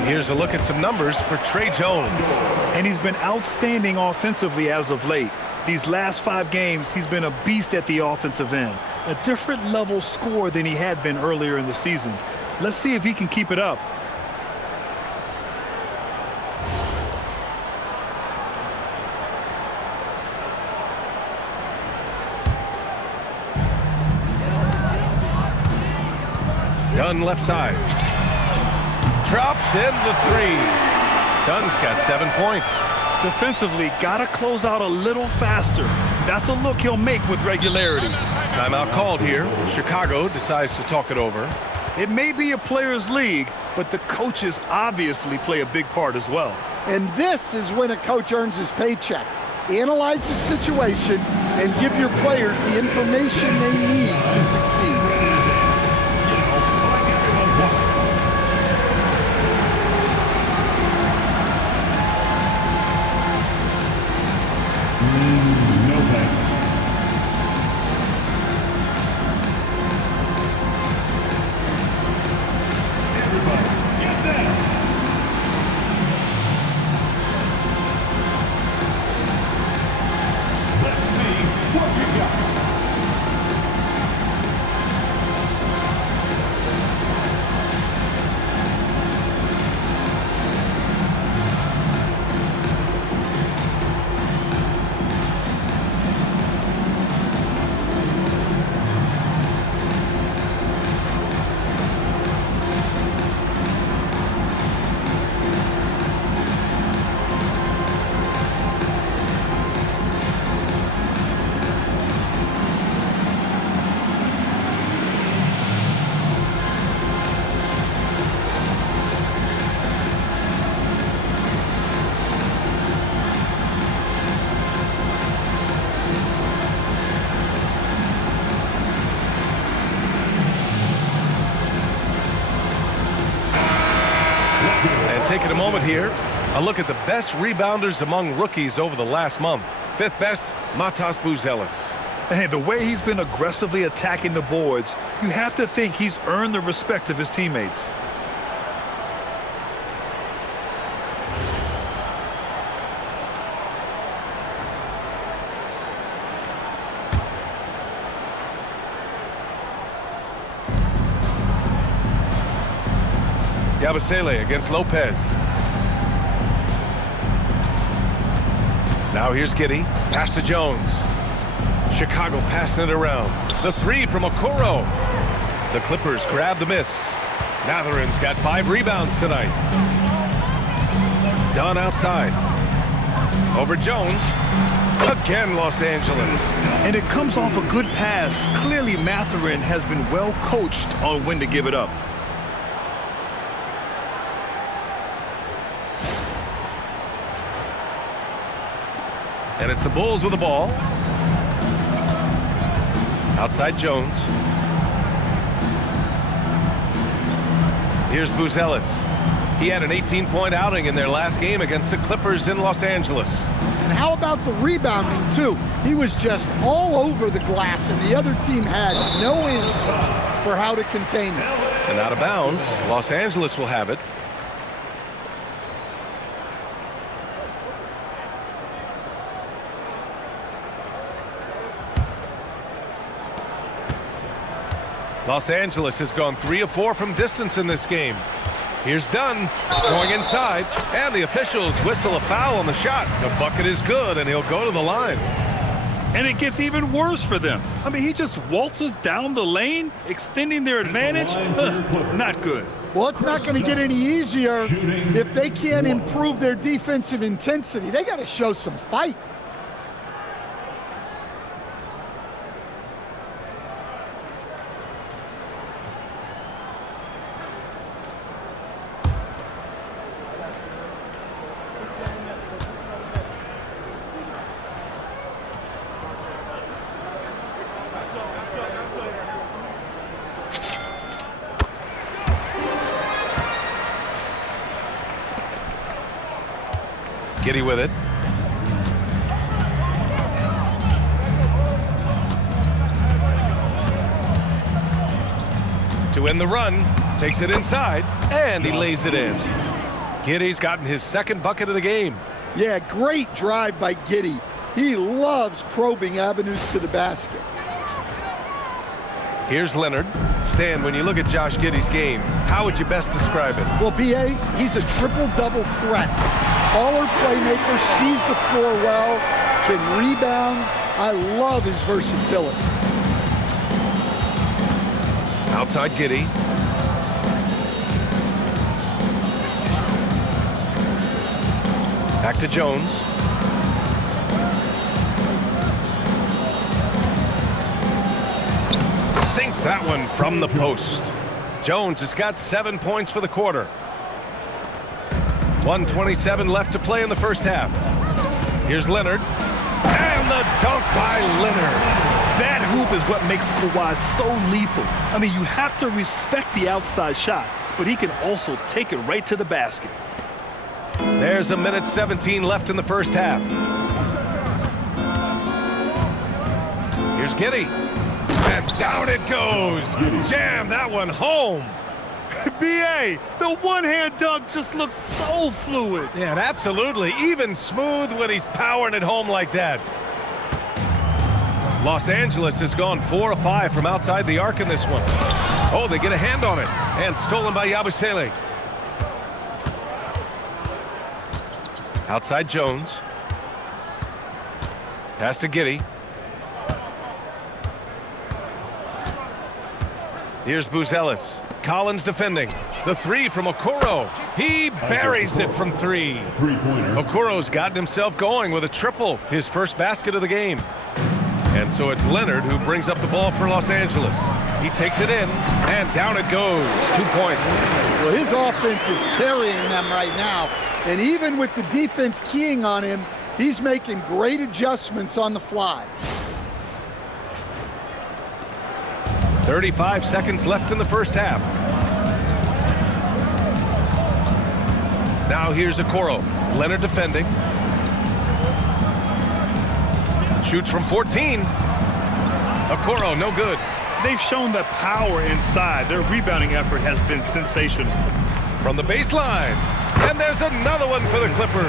Here's a look at some numbers for Trey Jones. And he's been outstanding offensively as of late. These last 5 games, he's been a beast at the offensive end. A different level scorer than he had been earlier in the season. Let's see if he can keep it up. Dunn left side. Drops in the 3. Dunn's got 7 points. Defensively, gotta close out a little faster. That's a look he'll make with regularity. Timeout called here. Chicago decides to talk it over. It may be a players' league, but the coaches obviously play a big part as well. And this is when a coach earns his paycheck. Analyze the situation and give your players the information they need to succeed. No thanks. Everybody, get down. Let's see what you got. Taking a moment here, a look at the best rebounders among rookies over the last month. 5th best, Matas Buzelis. Hey, the way he's been aggressively attacking the boards, you have to think he's earned the respect of his teammates. Yabusele against Lopez. Now here's Giddey. Pass to Jones. Chicago passing it around. The 3 from Okoro. The Clippers grab the miss. Matherin's got 5 rebounds tonight. Dunn outside. Over Jones. Again, Los Angeles. And it comes off a good pass. Clearly, Matherin has been well coached on when to give it up. And it's the Bulls with the ball. Outside Jones. Here's Buzelis. He had an 18-point outing in their last game against the Clippers in Los Angeles. And how about the rebounding, too? He was just all over the glass, and the other team had no answers for how to contain him. And out of bounds, Los Angeles will have it. Los Angeles has gone 3 of 4 from distance in this game. Here's Dunn going inside, and the officials whistle a foul on the shot. The bucket is good, and he'll go to the line. And it gets even worse for them. I mean, he just waltzes down the lane, extending their advantage. Not good. Well, it's not going to get any easier if they can't improve their defensive intensity. They got to show some fight. Giddey with it. To end the run, takes it inside, and he lays it in. Giddey's gotten his second bucket of the game. Yeah, great drive by Giddey. He loves probing avenues to the basket. Here's Leonard. Stan, when you look at Josh Giddey's game, how would you best describe it? Well, B.A., he's a triple-double threat. Taller playmaker, sees the floor well, can rebound. I love his versatility. Outside Giddey. Back to Jones. Sinks that one from the post. Jones has got 7 points for the quarter. 1:27 left to play in the first half. Here's Leonard. And the dunk by Leonard. That hoop is what makes Kawhi so lethal. I mean, you have to respect the outside shot, but he can also take it right to the basket. There's 1:17 left in the first half. Here's Giddey. And down it goes. Jam that one home. B.A., the one-hand dunk just looks so fluid. Yeah, and absolutely. Even smooth when he's powering it home like that. Los Angeles has gone 4 of 5 from outside the arc in this one. Oh, they get a hand on it. And stolen by Yabusele. Outside Jones. Pass to Giddey. Here's Buzelis. Collins defending. The three from Okoro. He buries it from three. Okoro's gotten himself going with a triple, his first basket of the game. And so it's Leonard who brings up the ball for Los Angeles. He takes it in, and down it goes. 2 points. Well, his offense is carrying them right now. And even with the defense keying on him, he's making great adjustments on the fly. 35 seconds left in the first half. Now here's Okoro. Leonard defending. Shoots from 14. Okoro, no good. They've shown the power inside. Their rebounding effort has been sensational. From the baseline. And there's another one for the Clippers.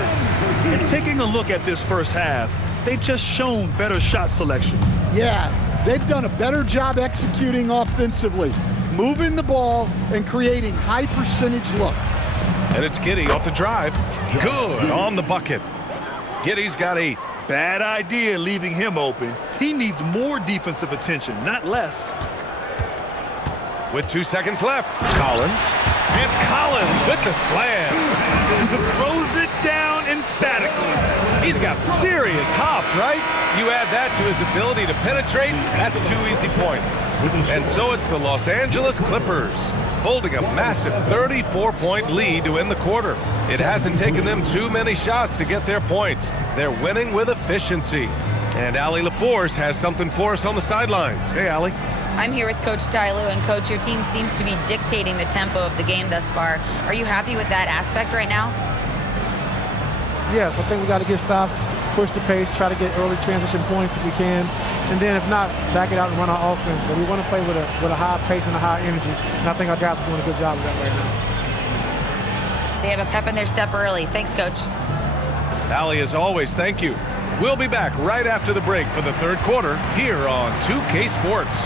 And taking a look at this first half, they've just shown better shot selection. Yeah, they've done a better job executing offensively, moving the ball and creating high percentage looks. And it's Giddey off the drive. Good on the bucket. Giddey's got 8. Bad idea leaving him open. He needs more defensive attention, not less. With 2 seconds left, Collins. And Collins with the slam. Throws it down emphatically. He's got serious hop, right? You add that to his ability to penetrate, that's 2 easy points. And so it's the Los Angeles Clippers holding a massive 34-point lead to end the quarter. It hasn't taken them too many shots to get their points. They're winning with efficiency. And Allie LaForce has something for us on the sidelines. Hey, Allie. I'm here with Coach Tyloo, and Coach, your team seems to be dictating the tempo of the game thus far. Are you happy with that aspect right now? Yes, I think we got to get stops, push the pace, try to get early transition points if we can, and then if not, back it out and run our offense. But we want to play with a high pace and a high energy, and I think our guys are doing a good job of that right now. They have a pep in their step early. Thanks, Coach. Allie, as always, thank you. We'll be back right after the break for the third quarter here on 2K Sports.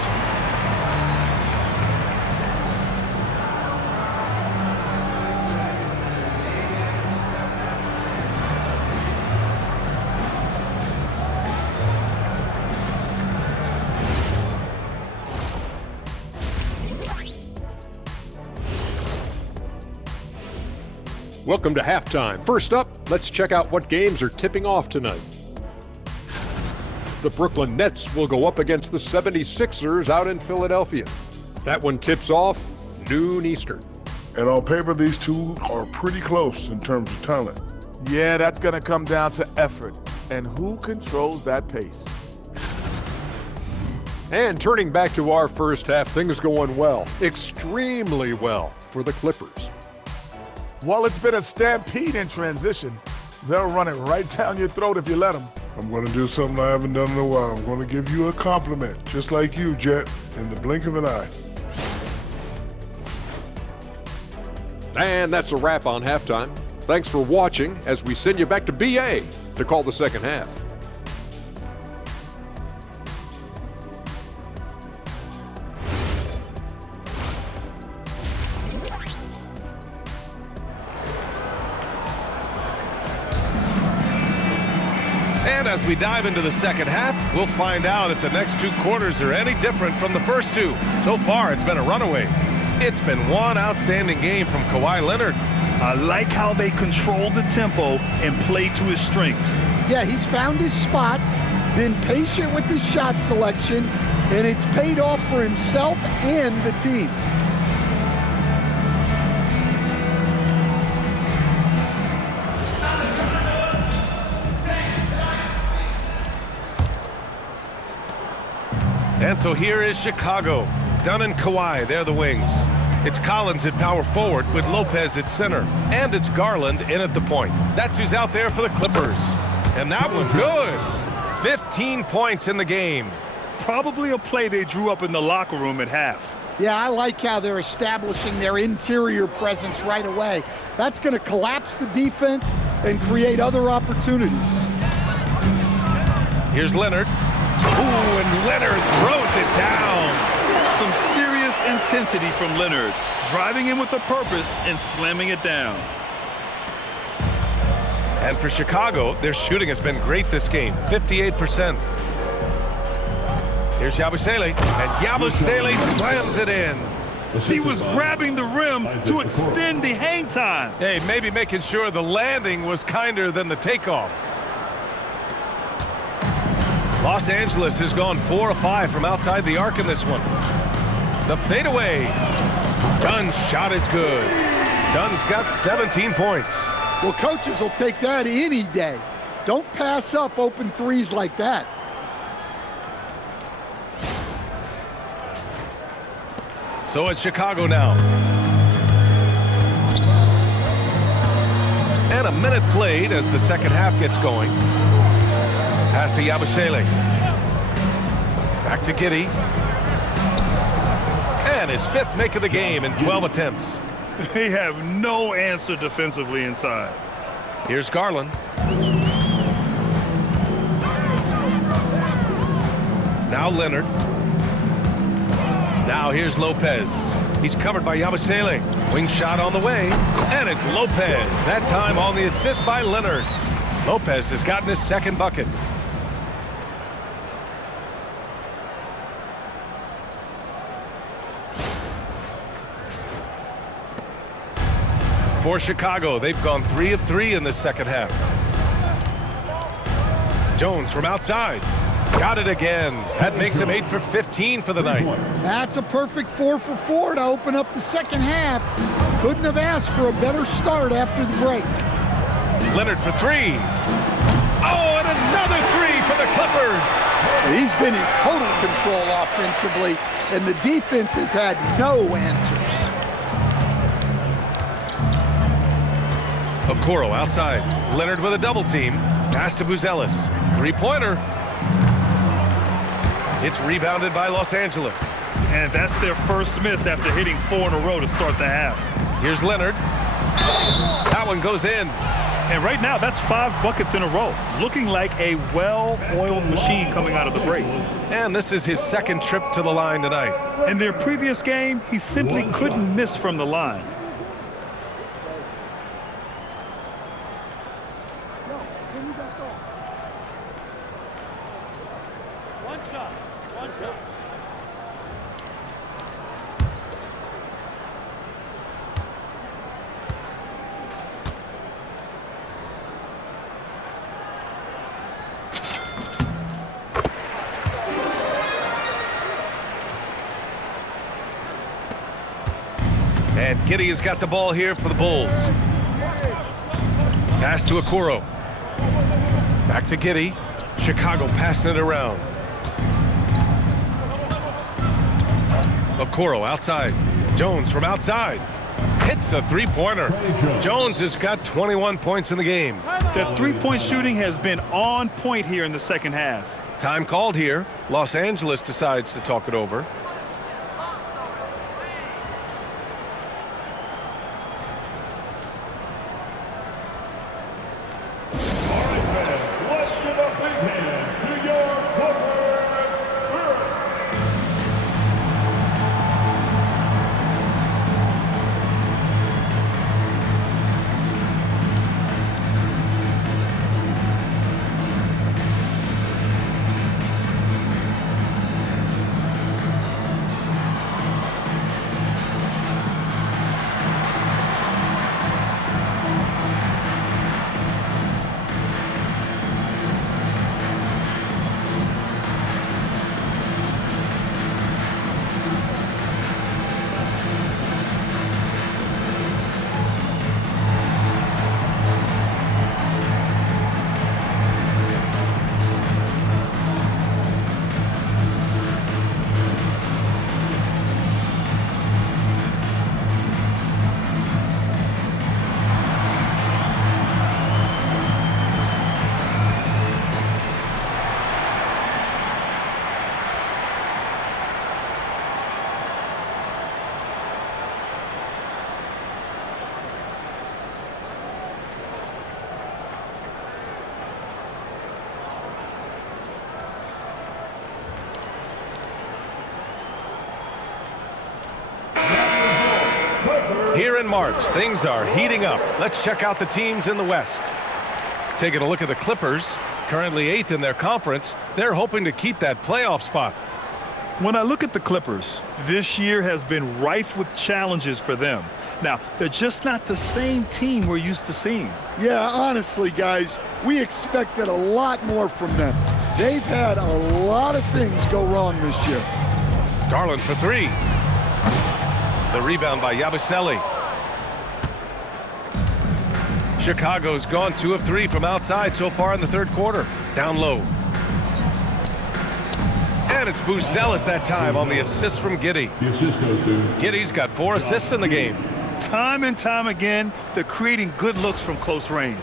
Welcome to halftime. First up, let's check out what games are tipping off tonight. The Brooklyn Nets will go up against the 76ers out in Philadelphia. That one tips off noon Eastern. And on paper, these two are pretty close in terms of talent. Yeah, that's going to come down to effort and who controls that pace. And turning back to our first half, things going well, extremely well for the Clippers. While it's been a stampede in transition, they'll run it right down your throat if you let them. I'm going to do something I haven't done in a while. I'm going to give you a compliment, just like you, Jet, in the blink of an eye. And that's a wrap on halftime. Thanks for watching as we send you back to BA to call the second half. And as we dive into the second half, we'll find out if the next two quarters are any different from the first two. So far, it's been a runaway. It's been one outstanding game from Kawhi Leonard. I like how they control the tempo and play to his strengths. Yeah, he's found his spots, been patient with his shot selection, and it's paid off for himself and the team. And so here is Chicago. Dunn and Kawhi, they're the wings. It's Collins at power forward with Lopez at center. And it's Garland in at the point. That's who's out there for the Clippers. And that one good. 15 points in the game. Probably a play they drew up in the locker room at half. Yeah, I like how they're establishing their interior presence right away. That's going to collapse the defense and create other opportunities. Here's Leonard. Ooh, and Leonard throws it down. Some serious intensity from Leonard, driving in with a purpose and slamming it down. And for Chicago, their shooting has been great this game, 58%. Here's Yabusele, and Yabusele slams it in. He was grabbing the rim to extend the hang time. Hey, maybe making sure the landing was kinder than the takeoff. Los Angeles has gone 4 of 5 from outside the arc in this one. The fadeaway. Dunn's shot is good. Dunn's got 17 points. Well, coaches will take that any day. Don't pass up open threes like that. So it's Chicago now. And a minute played as the second half gets going. Pass to Yabusele. Back to Giddey. And his fifth make of the game in 12 attempts. They have no answer defensively inside. Here's Garland. Now Leonard. Now here's Lopez. He's covered by Yabusele. Wing shot on the way. And it's Lopez. That time on the assist by Leonard. Lopez has gotten his second bucket. For Chicago, they've gone 3 of 3 in the second half. Jones from outside. Got it again. That makes him 8 for 15 for the night. That's a perfect 4 for 4 to open up the second half. Couldn't have asked for a better start after the break. Leonard for 3. Oh, and another 3 for the Clippers. He's been in total control offensively, and the defense has had no answers. Okoro outside. Leonard with a double team. Pass to Buzelis. Three-pointer. It's rebounded by Los Angeles. And that's their first miss after hitting 4 in a row to start the half. Here's Leonard. That one goes in. And right now, that's 5 buckets in a row. Looking like a well-oiled machine coming out of the break. And this is his second trip to the line tonight. In their previous game, he simply couldn't miss from the line. Giddey has got the ball here for the Bulls. Pass to Okoro. Back to Giddey. Chicago passing it around. Okoro outside. Jones from outside. Hits a three-pointer. Jones has got 21 points in the game. That three-point shooting has been on point here in the second half. Time called here. Los Angeles decides to talk it over. Here in March, things are heating up. Let's check out the teams in the West. Taking a look at the Clippers, currently 8th in their conference. They're hoping to keep that playoff spot. When I look at the Clippers, this year has been rife with challenges for them. Now, they're just not the same team we're used to seeing. Yeah, honestly, guys, we expected a lot more from them. They've had a lot of things go wrong this year. Garland for three. The rebound by Yabusele. Chicago's gone 2 of 3 from outside so far in the third quarter. Down low. And it's Buzelis that time on the assist from Giddey. Giddey's got 4 assists in the game. Time and time again, they're creating good looks from close range.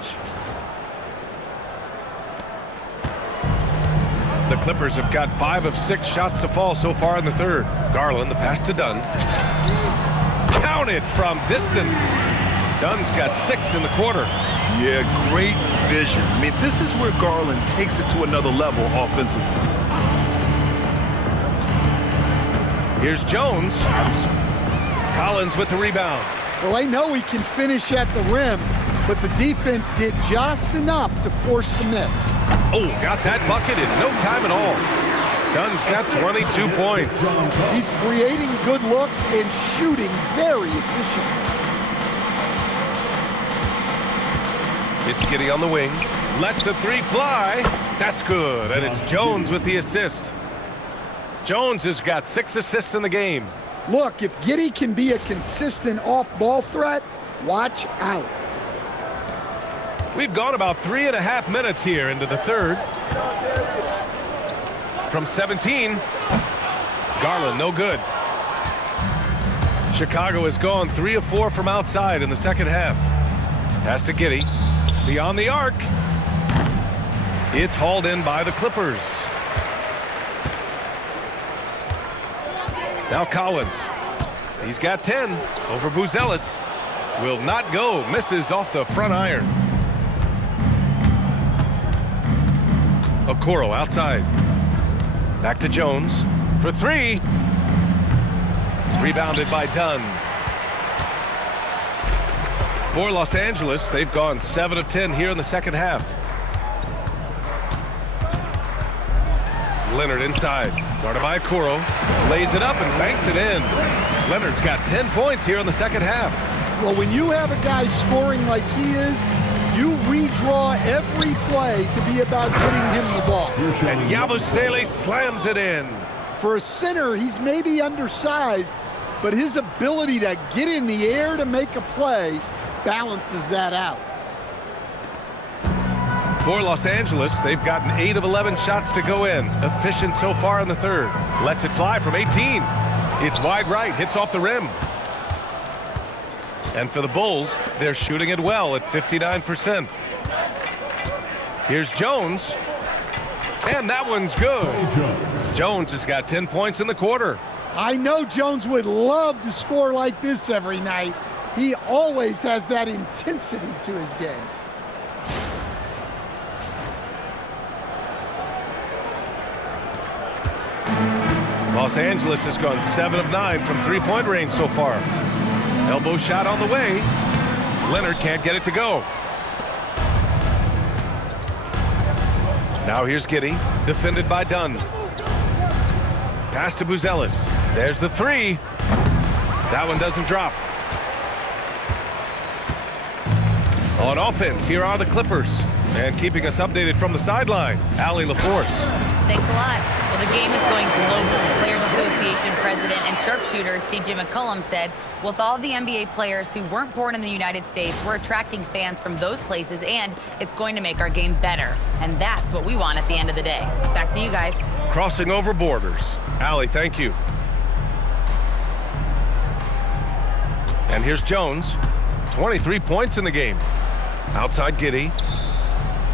The Clippers have got 5 of 6 shots to fall so far in the third. Garland, the pass to Dunn. Counted from distance. Dunn's got 6 in the quarter. Yeah, great vision. I mean, this is where Garland takes it to another level offensively. Here's Jones. Collins with the rebound. Well, I know he can finish at the rim, but the defense did just enough to force the miss. Oh, got that bucket in no time at all. Dunn's got 22 points. He's creating good looks and shooting very efficiently. It's Giddey on the wing. Lets the three fly. That's good. And it's Jones with the assist. Jones has got 6 assists in the game. Look, if Giddey can be a consistent off-ball threat, watch out. We've gone about 3.5 minutes here into the third. From 17, Garland, no good. Chicago has gone 3 of 4 from outside in the second half. Pass to Giddey. Beyond the arc. It's hauled in by the Clippers. Now Collins. He's got 10 over Buzelis. Will not go. Misses off the front iron. Okoro outside. Back to Jones for 3. Rebounded by Dunn. For Los Angeles, they've gone 7 of 10 here in the second half. Leonard inside. Guarded by Okoro. Lays it up and banks it in. Leonard's got 10 points here in the second half. Well, when you have a guy scoring like he is, you redraw every play to be about getting him the ball. And Yabusele slams it in. For a center, he's maybe undersized, but his ability to get in the air to make a play balances that out. For Los Angeles, they've gotten 8 of 11 shots to go in. Efficient so far in the third. Lets it fly from 18. It's wide right, hits off the rim. And for the Bulls, they're shooting it well at 59%. Here's Jones. And that one's good. Jones has got 10 points in the quarter. I know Jones would love to score like this every night. He always has that intensity to his game. Los Angeles has gone 7 of 9 from three-point range so far. Elbow shot on the way. Leonard can't get it to go. Now here's Giddey, defended by Dunn. Pass to Buzelis. There's the three. That one doesn't drop. On offense, here are the Clippers. And keeping us updated from the sideline, Allie LaForce. Thanks a lot. Well, the game is going global. Players Association president and sharpshooter C.J. McCollum said, with all the NBA players who weren't born in the United States, we're attracting fans from those places, and it's going to make our game better. And that's what we want at the end of the day. Back to you guys. Crossing over borders. Allie, thank you. And here's Jones. 23 points in the game. Outside Giddey.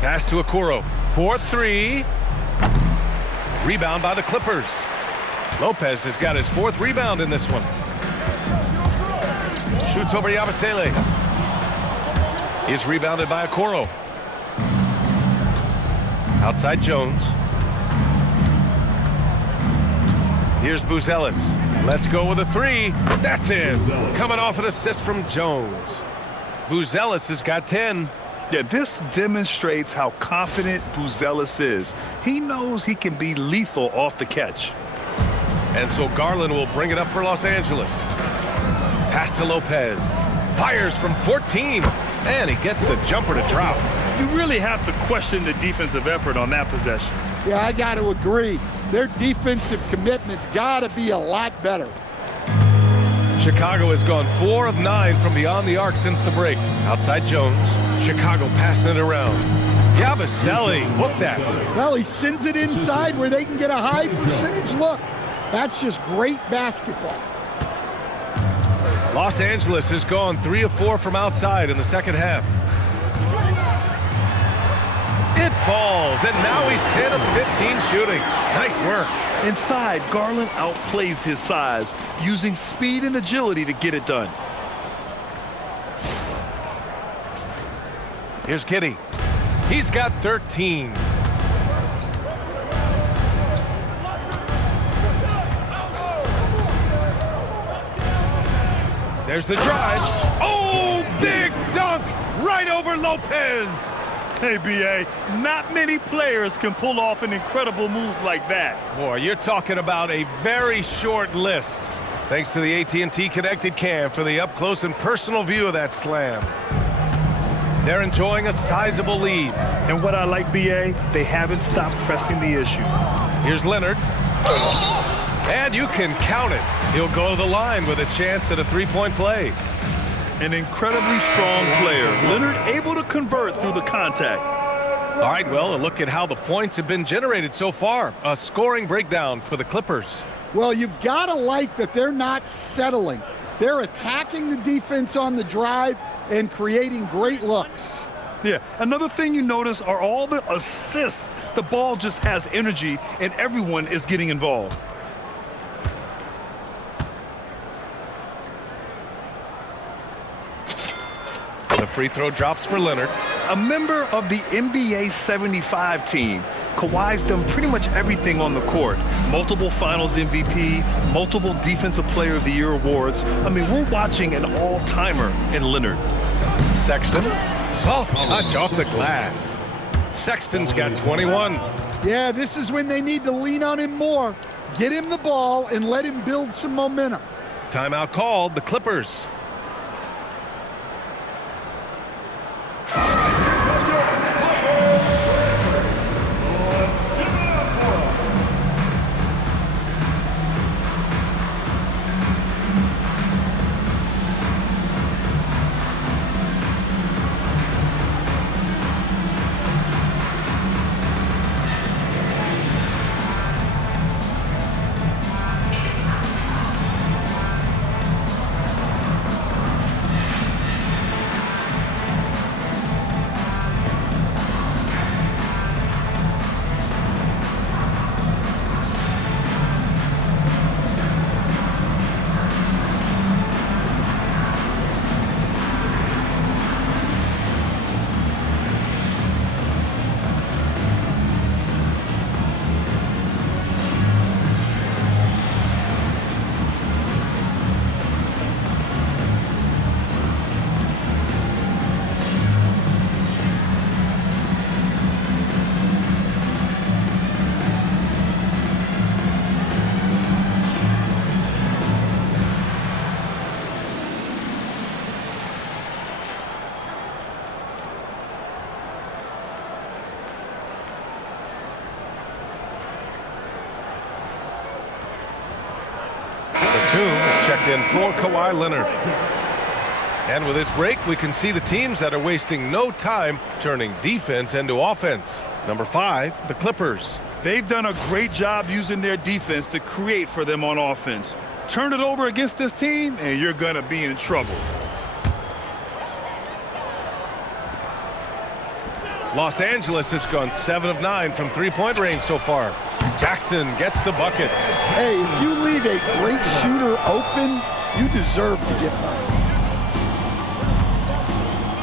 Pass to Okoro. 4-3. Rebound by the Clippers. Lopez has got his 4th rebound in this one. Shoots over Yabusele. He's rebounded by Okoro. Outside Jones. Here's Buzelis. Let's go with a 3. That's in. Coming off an assist from Jones. Buzelis has got 10. Yeah, this demonstrates how confident Buzelis is. He knows he can be lethal off the catch. And so Garland will bring it up for Los Angeles. Pass to Lopez. Fires from 14. And he gets the jumper to drop. You really have to question the defensive effort on that possession. Yeah, I got to agree. Their defensive commitment's got to be a lot better. Chicago has gone 4 of 9 from beyond the arc since the break. Outside Jones. Chicago passing it around. Yabusele, hook that. Well, he sends it inside where they can get a high percentage look. That's just great basketball. Los Angeles has gone 3 of 4 from outside in the second half. It falls, and now he's 10 of 15 shooting. Nice work. Inside, Garland outplays his size, using speed and agility to get it done. Here's Giddey. He's got 13. There's the drive. Oh, big dunk right over Lopez. Hey, B.A., not many players can pull off an incredible move like that. Boy, you're talking about a very short list. Thanks to the AT&T Connected Cam for the up-close and personal view of that slam. They're enjoying a sizable lead. And what I like, B.A., they haven't stopped pressing the issue. Here's Leonard. And you can count it. He'll go to the line with a chance at a three-point play. An incredibly strong player. Leonard able to convert through the contact. All right, well, a look at how the points have been generated so far. A scoring breakdown for the Clippers. Well, you've got to like that they're not settling. They're attacking the defense on the drive and creating great looks. Yeah, another thing you notice are all the assists. The ball just has energy, and everyone is getting involved. The free throw drops for Leonard. A member of the NBA 75 team, Kawhi's done pretty much everything on the court. Multiple Finals MVP, multiple Defensive Player of the Year awards. I mean, we're watching an all-timer in Leonard. Sexton, soft touch off the glass. Sexton's got 21. Yeah, this is when they need to lean on him more. Get him the ball and let him build some momentum. Timeout called, the Clippers. Batum is checked in for Kawhi Leonard. And with this break, we can see the teams that are wasting no time turning defense into offense. Number 5, the Clippers. They've done a great job using their defense to create for them on offense. Turn it over against this team, and you're going to be in trouble. Los Angeles has gone 7 of 9 from three-point range so far. Jackson gets the bucket. Hey, if you leave a great shooter open, you deserve to get by.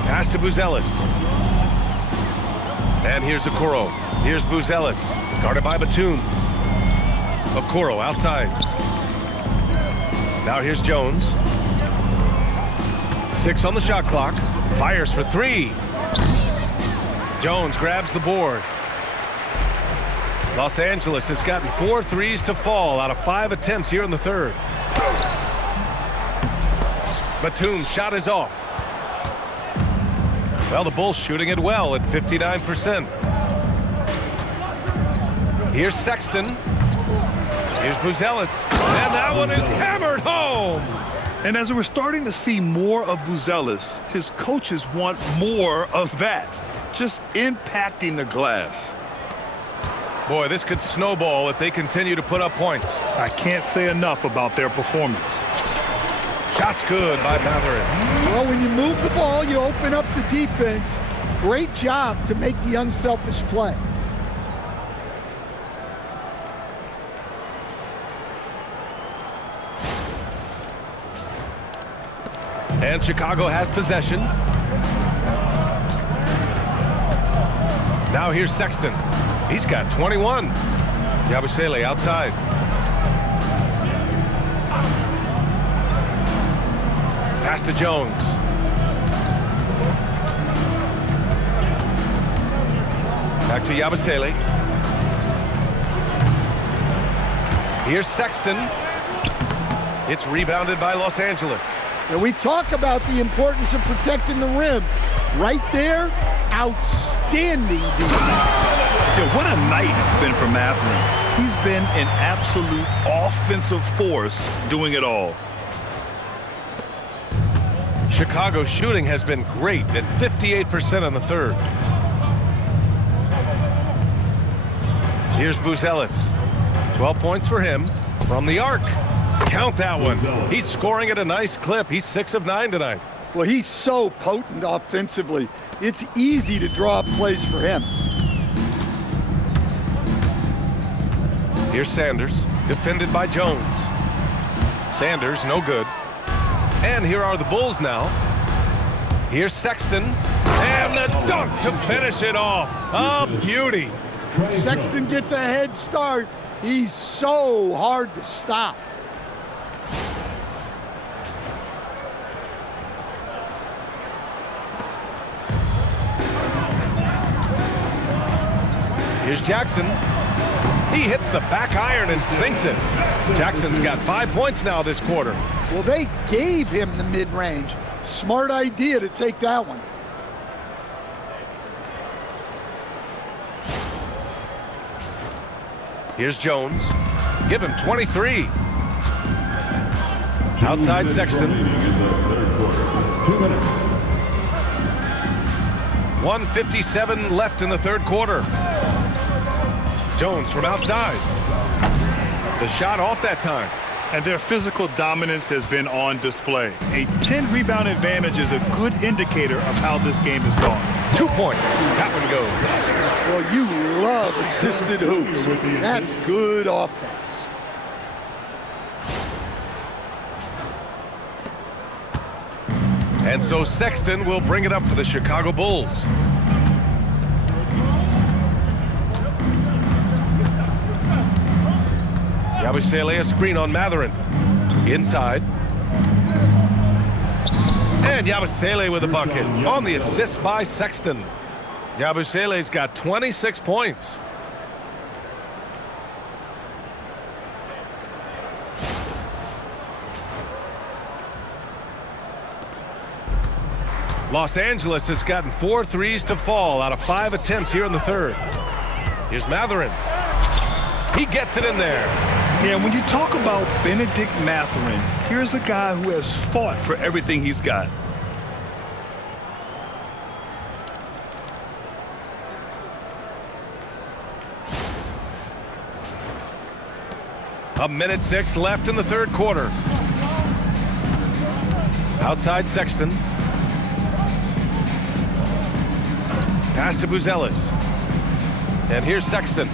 Pass to Buzelis. And here's Okoro. Here's Buzelis. Guarded by Batum. Okoro outside. Now here's Jones. 6 on the shot clock. Fires for 3. Jones grabs the board. Los Angeles has gotten 4 threes to fall out of 5 attempts here in the third. Batum's shot is off. Well, the Bulls shooting it well at 59%. Here's Sexton. Here's Buzelis. And that one is hammered home. And as we're starting to see more of Buzelis, his coaches want more of that. Just impacting the glass. Boy, this could snowball if they continue to put up points. I can't say enough about their performance. Shot's good by Matherin. Well, when you move the ball, you open up the defense. Great job to make the unselfish play. And Chicago has possession. Now here's Sexton. He's got 21. Yabusele outside. Pass to Jones. Back to Yabusele. Here's Sexton. It's rebounded by Los Angeles. And we talk about the importance of protecting the rim. Right there, outstanding defense. Yeah, what a night it's been for Matherin. He's been an absolute offensive force doing it all. Chicago's shooting has been great at 58% in the third. Here's Buzelis. 12 points for him from the arc. Count that one. He's scoring at a nice clip. He's 6 of 9 tonight. Well, he's so potent offensively. It's easy to draw up plays for him. Here's Sanders, defended by Jones. Sanders, no good. And here are the Bulls now. Here's Sexton. And the dunk to finish it off. A beauty. Sexton gets a head start. He's so hard to stop. Here's Jackson. He hits the back iron and sinks it. Jackson's got 5 points now this quarter. Well, they gave him the mid-range. Smart idea to take that one. Here's Jones. Give him 23. Outside Sexton. 1:57 left in the third quarter. Jones from outside. The shot off that time. And their physical dominance has been on display. A 10-rebound advantage is a good indicator of how this game has gone. 2 points. That one goes. Well, you love assisted hoops. That's good offense. And so Sexton will bring it up for the Chicago Bulls. Yabusele, a screen on Matherin. Inside. And Yabusele with a bucket on the assist by Sexton. Yabusele's got 26 points. Los Angeles has gotten 4 threes to fall out of 5 attempts here in the third. Here's Matherin. He gets it in there. Yeah, when you talk about Benedict Mathurin, here's a guy who has fought for everything he's got. A minute 6 left in the third quarter. Outside Sexton. Pass to Buzelis. And here's Sexton.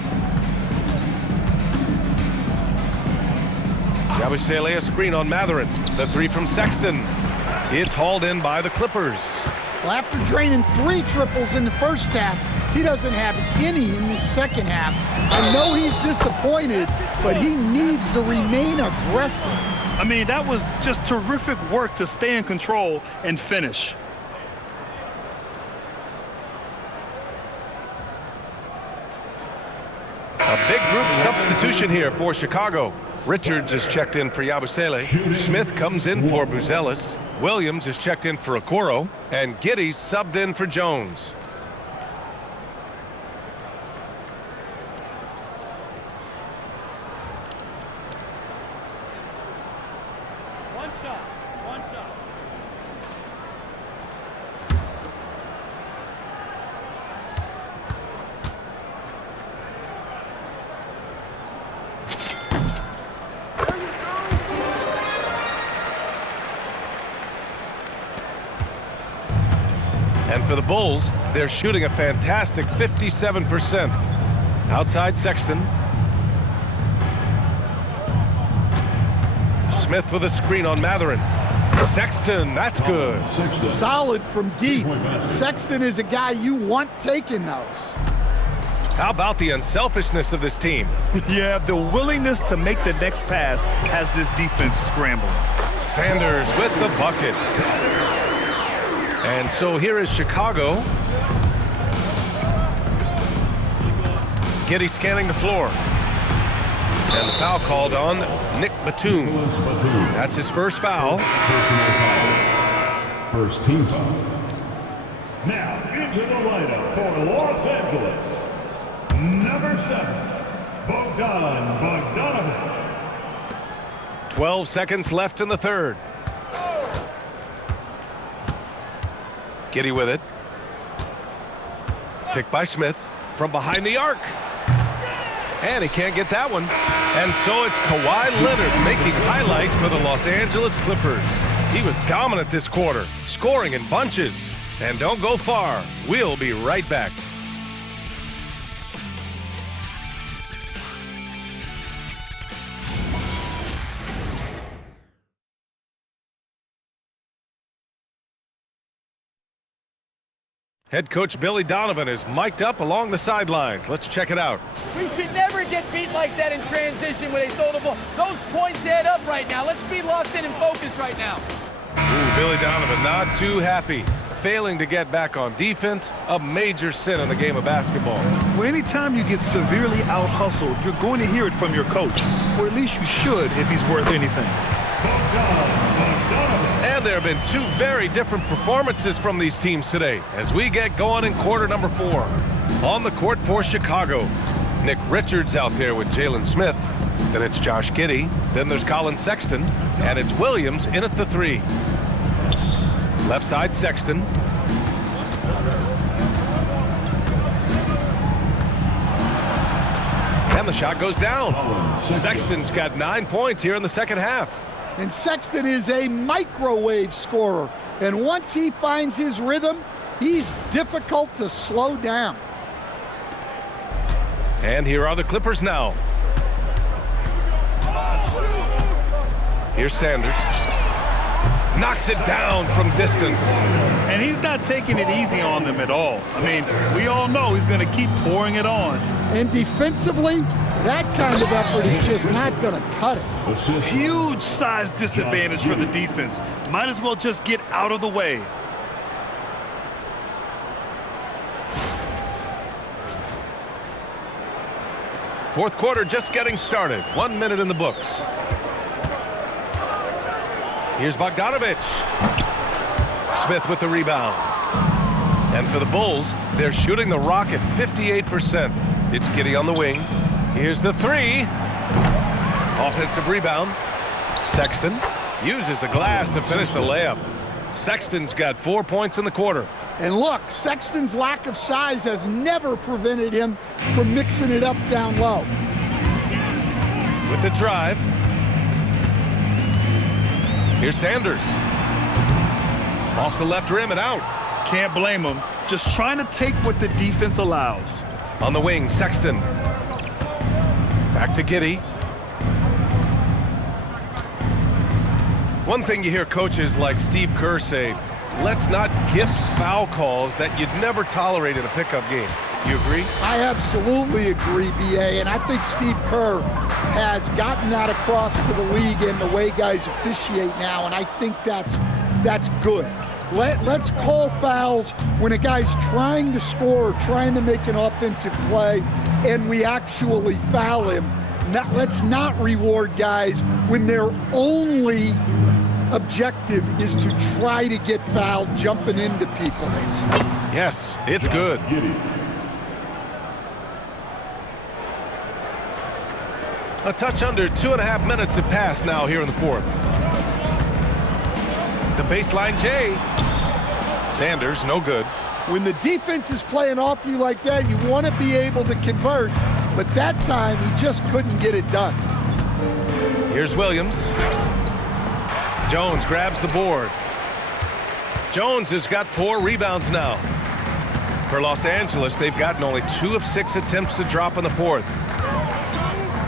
Yabusele a screen on Mathurin. The three from Sexton. It's hauled in by the Clippers. Well, after draining 3 triples in the first half, he doesn't have any in the second half. I know he's disappointed, but he needs to remain aggressive. I mean, that was just terrific work to stay in control and finish. A big group substitution here for Chicago. Richards is checked in for Yabusele. Smith comes in for Buzelis. Williams is checked in for Okoro. And Giddey's subbed in for Jones. And for the Bulls, they're shooting a fantastic 57%. Outside Sexton. Smith with a screen on Mathurin. Sexton, that's good. Solid from deep. Sexton is a guy you want taking those. How about the unselfishness of this team? Yeah, the willingness to make the next pass has this defense scrambling. Sanders with the bucket. And so here is Chicago. Giddey scanning the floor. And the foul called on Nick Batum. That's his first foul. First team foul. Now into the lineup for Los Angeles. Number 7, Bogdanovic. 12 seconds left in the third. Giddey with it. Picked by Smith from behind the arc. And he can't get that one. And so it's Kawhi Leonard making highlights for the Los Angeles Clippers. He was dominant this quarter, scoring in bunches. And don't go far. We'll be right back. Head coach Billy Donovan is mic'd up along the sidelines. Let's check it out. We should never get beat like that in transition when they throw the ball. Those points add up right now. Let's be locked in and focused right now. Ooh, Billy Donovan not too happy. Failing to get back on defense, a major sin in the game of basketball. Well, anytime you get severely out-hustled, you're going to hear it from your coach. Or at least you should if he's worth anything. And there have been 2 very different performances from these teams today as we get going in quarter number 4. On the court for Chicago, Nick Richards out there with Jalen Smith. Then it's Josh Giddey. Then there's Colin Sexton. And it's Williams in at the 3. Left side Sexton. And the shot goes down. Sexton's got 9 points here in the second half. And Sexton is a microwave scorer. And once he finds his rhythm, he's difficult to slow down. And here are the Clippers now. Here's Sanders. Knocks it down from distance. And he's not taking it easy on them at all. I mean, we all know he's going to keep pouring it on. And defensively, that kind of effort is just not going to cut it. Huge size disadvantage for the defense. Might as well just get out of the way. Fourth quarter just getting started. 1 minute in the books. Here's Bogdanovic. Smith with the rebound. And for the Bulls, they're shooting the rock at 58%. It's Giddey on the wing. Here's the 3. Offensive rebound. Sexton uses the glass to finish the layup. Sexton's got 4 points in the quarter. And look, Sexton's lack of size has never prevented him from mixing it up down low. With the drive. Here's Sanders. Off the left rim and out. Can't blame him. Just trying to take what the defense allows. On the wing, Sexton. Back to Giddey. One thing you hear coaches like Steve Kerr say, let's not gift foul calls that you'd never tolerate in a pickup game. You agree? I absolutely agree, B.A., and I think Steve Kerr has gotten that across to the league in the way guys officiate now, and I think that's good. Let's call fouls when a guy's trying to score or trying to make an offensive play and we actually foul him. Let's not reward guys when their only objective is to try to get fouled jumping into people. Yes, it's good. A touch under 2.5 minutes have passed now here in the fourth. The baseline J. Sanders, no good. When the defense is playing off you like that, you want to be able to convert, but that time he just couldn't get it done. Here's Williams. Jones grabs the board. Jones has got 4 rebounds now. For Los Angeles, they've gotten only 2 of 6 attempts to drop in the fourth.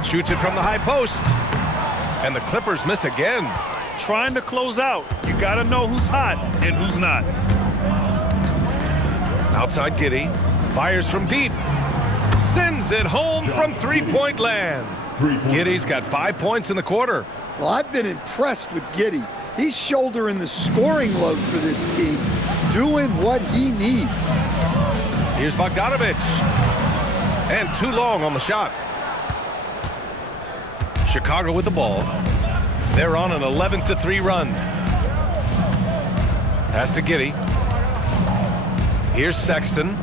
Shoots it from the high post. And the Clippers miss again. Trying to close out. You got to know who's hot and who's not. Outside Giddey. Fires from deep. Sends it home from three-point land. Giddey's got 5 points in the quarter. Well, I've been impressed with Giddey. He's shouldering the scoring load for this team, doing what he needs. Here's Bogdanovich. And too long on the shot. Chicago with the ball. They're on an 11-3 run. Pass to Giddey. Here's Sexton.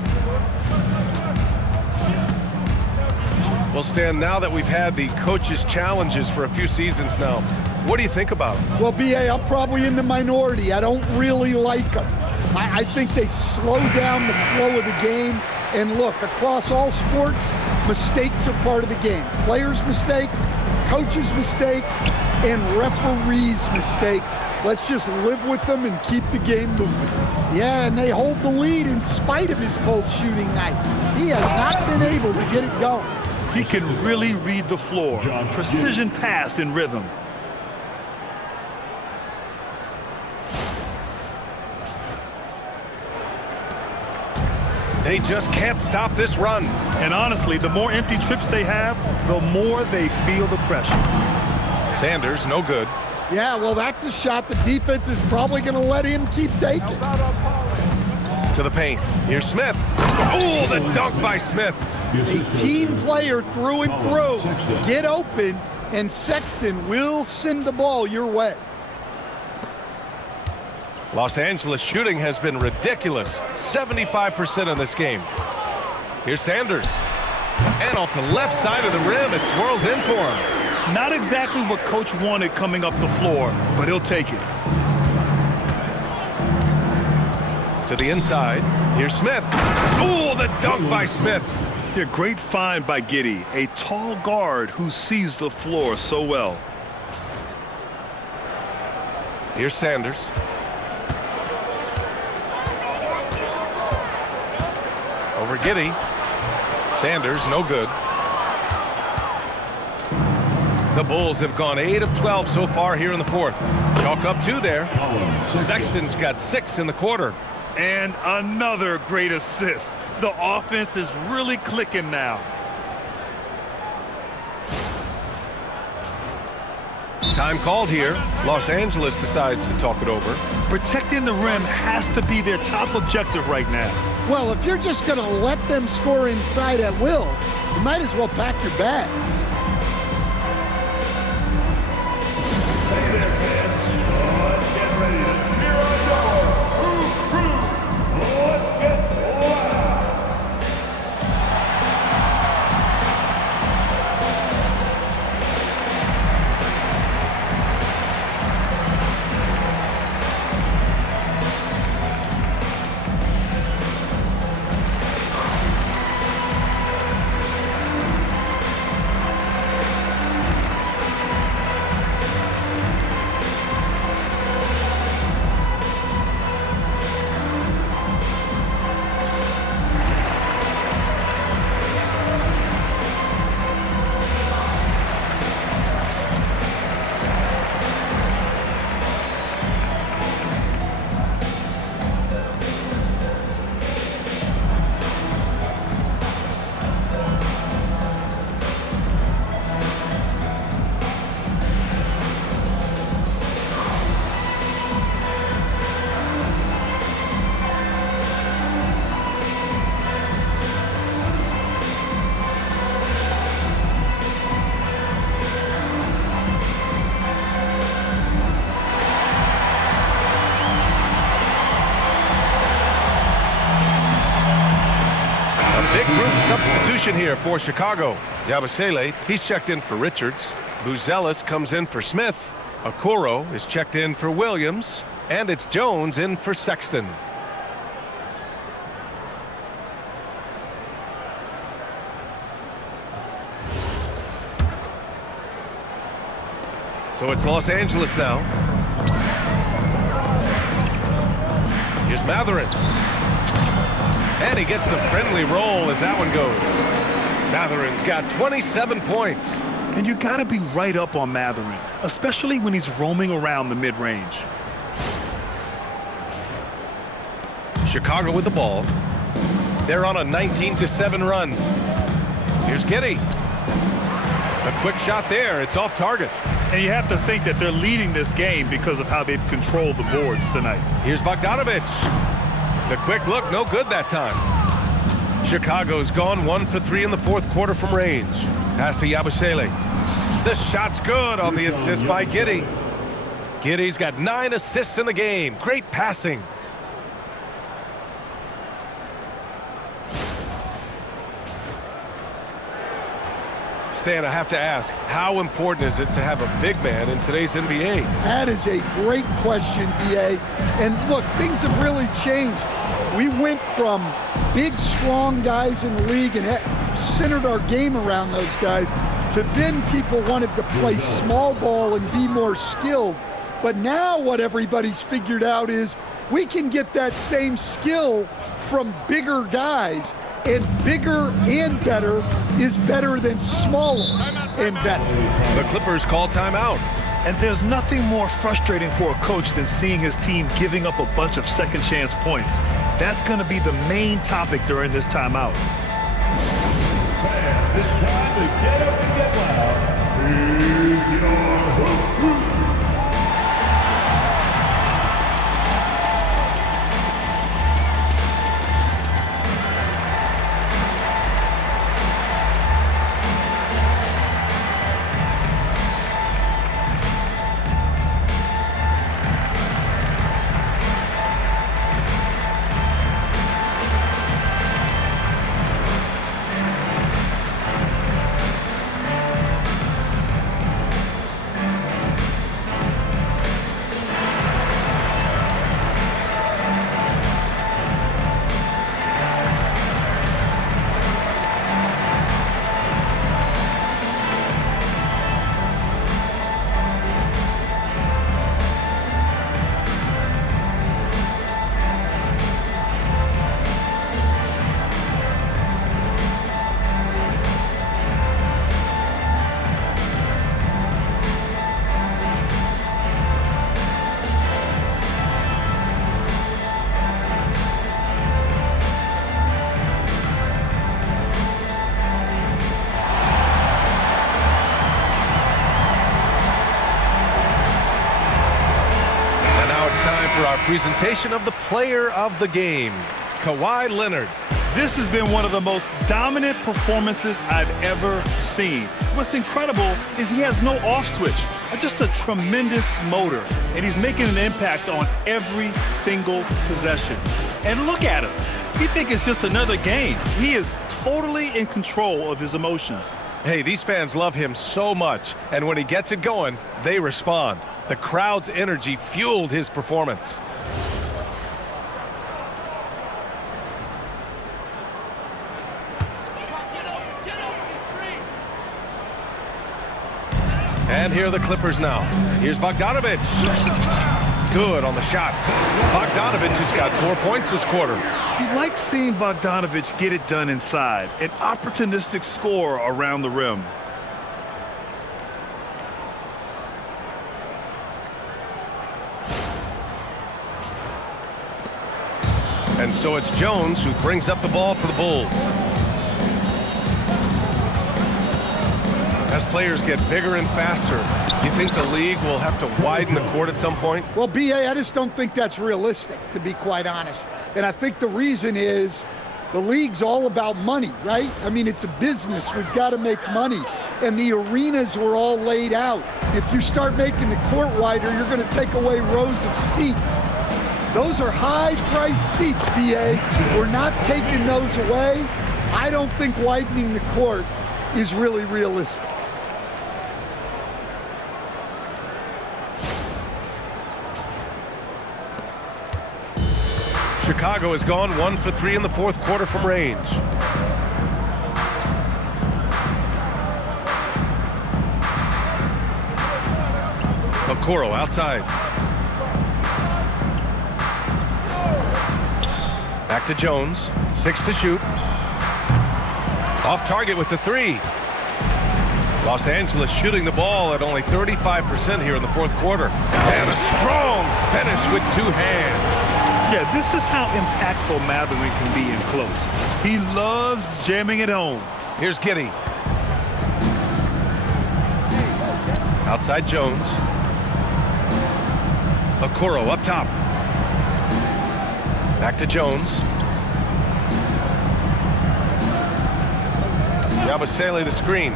Well, Stan, now that we've had the coaches' challenges for a few seasons now, what do you think about them? Well, B.A., I'm probably in the minority. I don't really like them. I think they slow down the flow of the game. And look, across all sports, mistakes are part of the game. Players' mistakes, coaches' mistakes, and referees' mistakes. Let's just live with them and keep the game moving. Yeah, and they hold the lead in spite of his cold shooting night. He has not been able to get it going. He can really read the floor. Precision pass in rhythm. They just can't stop this run. And honestly, the more empty trips they have, the more they feel the pressure. Sanders, no good. Yeah, well, that's a shot the defense is probably going to let him keep taking. To the paint. Here's Smith. Oh, the dunk by Smith. A team player through and through. Get open, and Sexton will send the ball your way. Los Angeles shooting has been ridiculous. 75% in this game. Here's Sanders. And off the left side of the rim, it swirls in for him. Not exactly what Coach wanted coming up the floor, but he'll take it. To the inside. Here's Smith. Oh, the dunk by Smith. Yeah, great find by Giddey, a tall guard who sees the floor so well. Here's Sanders. Over Giddey. Sanders, no good. The Bulls have gone 8 of 12 so far here in the fourth. Chalk up 2 there. Sexton's got 6 in the quarter. And another great assist. The offense is really clicking now. Time called here. Los Angeles decides to talk it over. Protecting the rim has to be their top objective right now. Well, if you're just going to let them score inside at will, you might as well pack your bags. Hey there, fans. Let's get ready to clear our door. Let's get loud. A big group substitution here for Chicago. Yabusele, he's checked in for Richards. Buzelis comes in for Smith. Okoro is checked in for Williams. And it's Jones in for Sexton. So it's Los Angeles now. Here's Mathurin. And he gets the friendly roll as that one goes. Mathurin's got 27 points. And you got to be right up on Mathurin, especially when he's roaming around the mid-range. Chicago with the ball. They're on a 19-7 run. Here's Giddey. A quick shot there. It's off target. And you have to think that they're leading this game because of how they've controlled the boards tonight. Here's Bogdanovich. The quick look, no good that time. Chicago's gone 1 for 3 in the fourth quarter from range. Pass to Yabusele. The shot's good on the assist by Giddey. Giddey's got 9 assists in the game. Great passing. Stan, I have to ask, how important is it to have a big man in today's NBA? That is a great question, BA. And look, things have really changed. We went from big, strong guys in the league and centered our game around those guys to then people wanted to play small ball and be more skilled. But now what everybody's figured out is we can get that same skill from bigger guys. And bigger and better is better than smaller and better. The Clippers call timeout. And there's nothing more frustrating for a coach than seeing his team giving up a bunch of second chance points. That's going to be the main topic during this timeout. And it's time to get up and get loud. Here's your host. Our presentation of the player of the game, Kawhi Leonard. This has been one of the most dominant performances I've ever seen. What's incredible is he has no off switch, just a tremendous motor, and he's making an impact on every single possession. And look at him. You think it's just another game. He is totally in control of his emotions. Hey, these fans love him so much, and when he gets it going, they respond. The crowd's energy fueled his performance. And here are the Clippers now. Here's Bogdanovich. Good on the shot. Bogdanovich has got 4 points this quarter. You like seeing Bogdanovich get it done inside, an opportunistic score around the rim. And so it's Jones who brings up the ball for the Bulls. As players get bigger and faster, you think the league will have to widen the court at some point? Well, BA, I just don't think that's realistic, to be quite honest. And I think the reason is the league's all about money, right? I mean, it's a business. We've got to make money. And the arenas were all laid out. If you start making the court wider, you're going to take away rows of seats. Those are high-priced seats, BA. We're not taking those away. I don't think widening the court is really realistic. Chicago has gone 1 for 3 in the fourth quarter from range. Okoro outside. Back to Jones. 6 to shoot. Off target with the 3. Los Angeles shooting the ball at only 35% here in the fourth quarter. And a strong finish with 2 hands. Yeah, this is how impactful Mathurin can be in close. He loves jamming it home. Here's Giddey. Outside Jones. Okoro up top. Back to Jones. Yabusele the screen.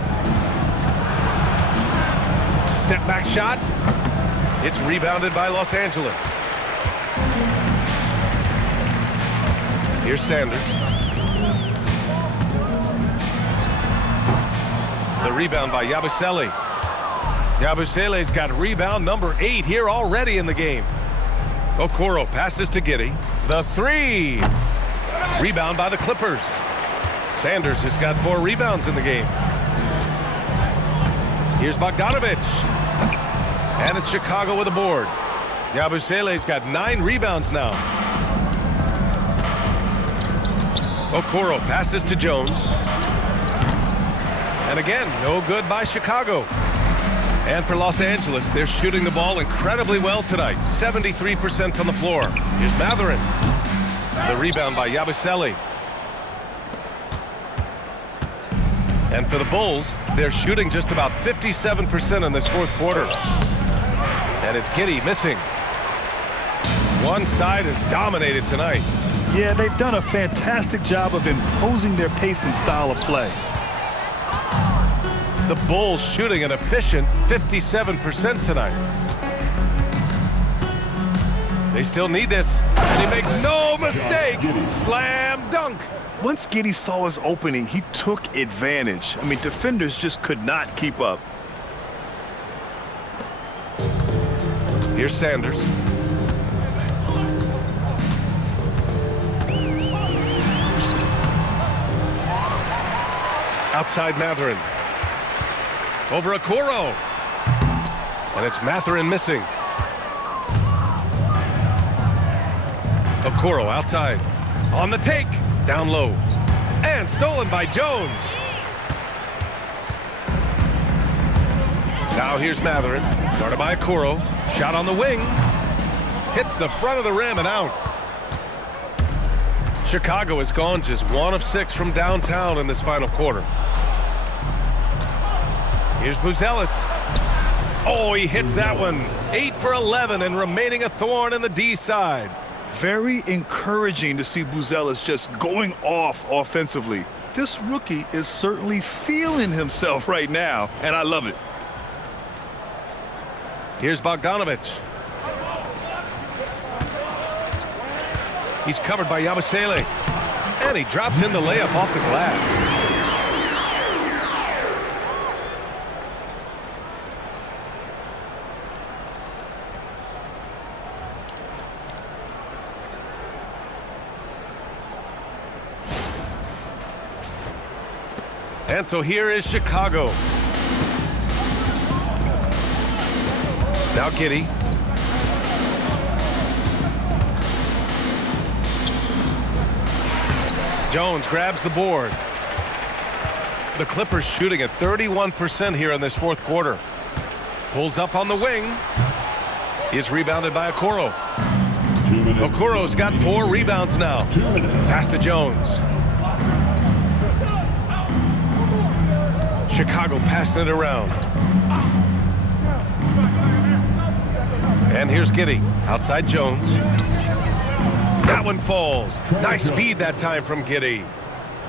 Step back shot. It's rebounded by Los Angeles. Here's Sanders. The rebound by Yabusele. Yabusele's got rebound number 8 here already in the game. Okoro passes to Giddey. The 3. Rebound by the Clippers. Sanders has got 4 rebounds in the game. Here's Bogdanovich. And it's Chicago with a board. Yabusele's got 9 rebounds now. Okoro passes to Jones. And again, no good by Chicago. And for Los Angeles, they're shooting the ball incredibly well tonight. 73% from the floor. Here's Mathurin. The rebound by Yabusele. And for the Bulls, they're shooting just about 57% in this fourth quarter. And it's Giddey missing. One side is dominated tonight. Yeah, they've done a fantastic job of imposing their pace and style of play. The Bulls shooting an efficient 57% tonight. They still need this. And he makes no mistake. Slam dunk. Once Giddey saw his opening, he took advantage. I mean, defenders just could not keep up. Here's Sanders. Outside Mathurin. Over Okoro. And it's Mathurin missing. Okoro outside. On the take. Down low. And stolen by Jones. Now here's Mathurin. Guarded by Okoro. Shot on the wing. Hits the front of the rim and out. Chicago has gone just 1 of 6 from downtown in this final quarter. Here's Buzelis. Oh, he hits that one. 8 for 11 and remaining a thorn in the D side. Very encouraging to see Buzelis just going off offensively. This rookie is certainly feeling himself right now, and I love it. Here's Bogdanovich. He's covered by Yabusele. And he drops in the layup off the glass. And so here is Chicago. Now Giddey. Jones grabs the board. The Clippers shooting at 31% here in this fourth quarter. Pulls up on the wing. He's rebounded by Okoro. Okoro's got 4 rebounds now. Pass to Jones. Chicago passing it around. And here's Giddey. Outside Jones. That one falls. Nice feed that time from Giddey.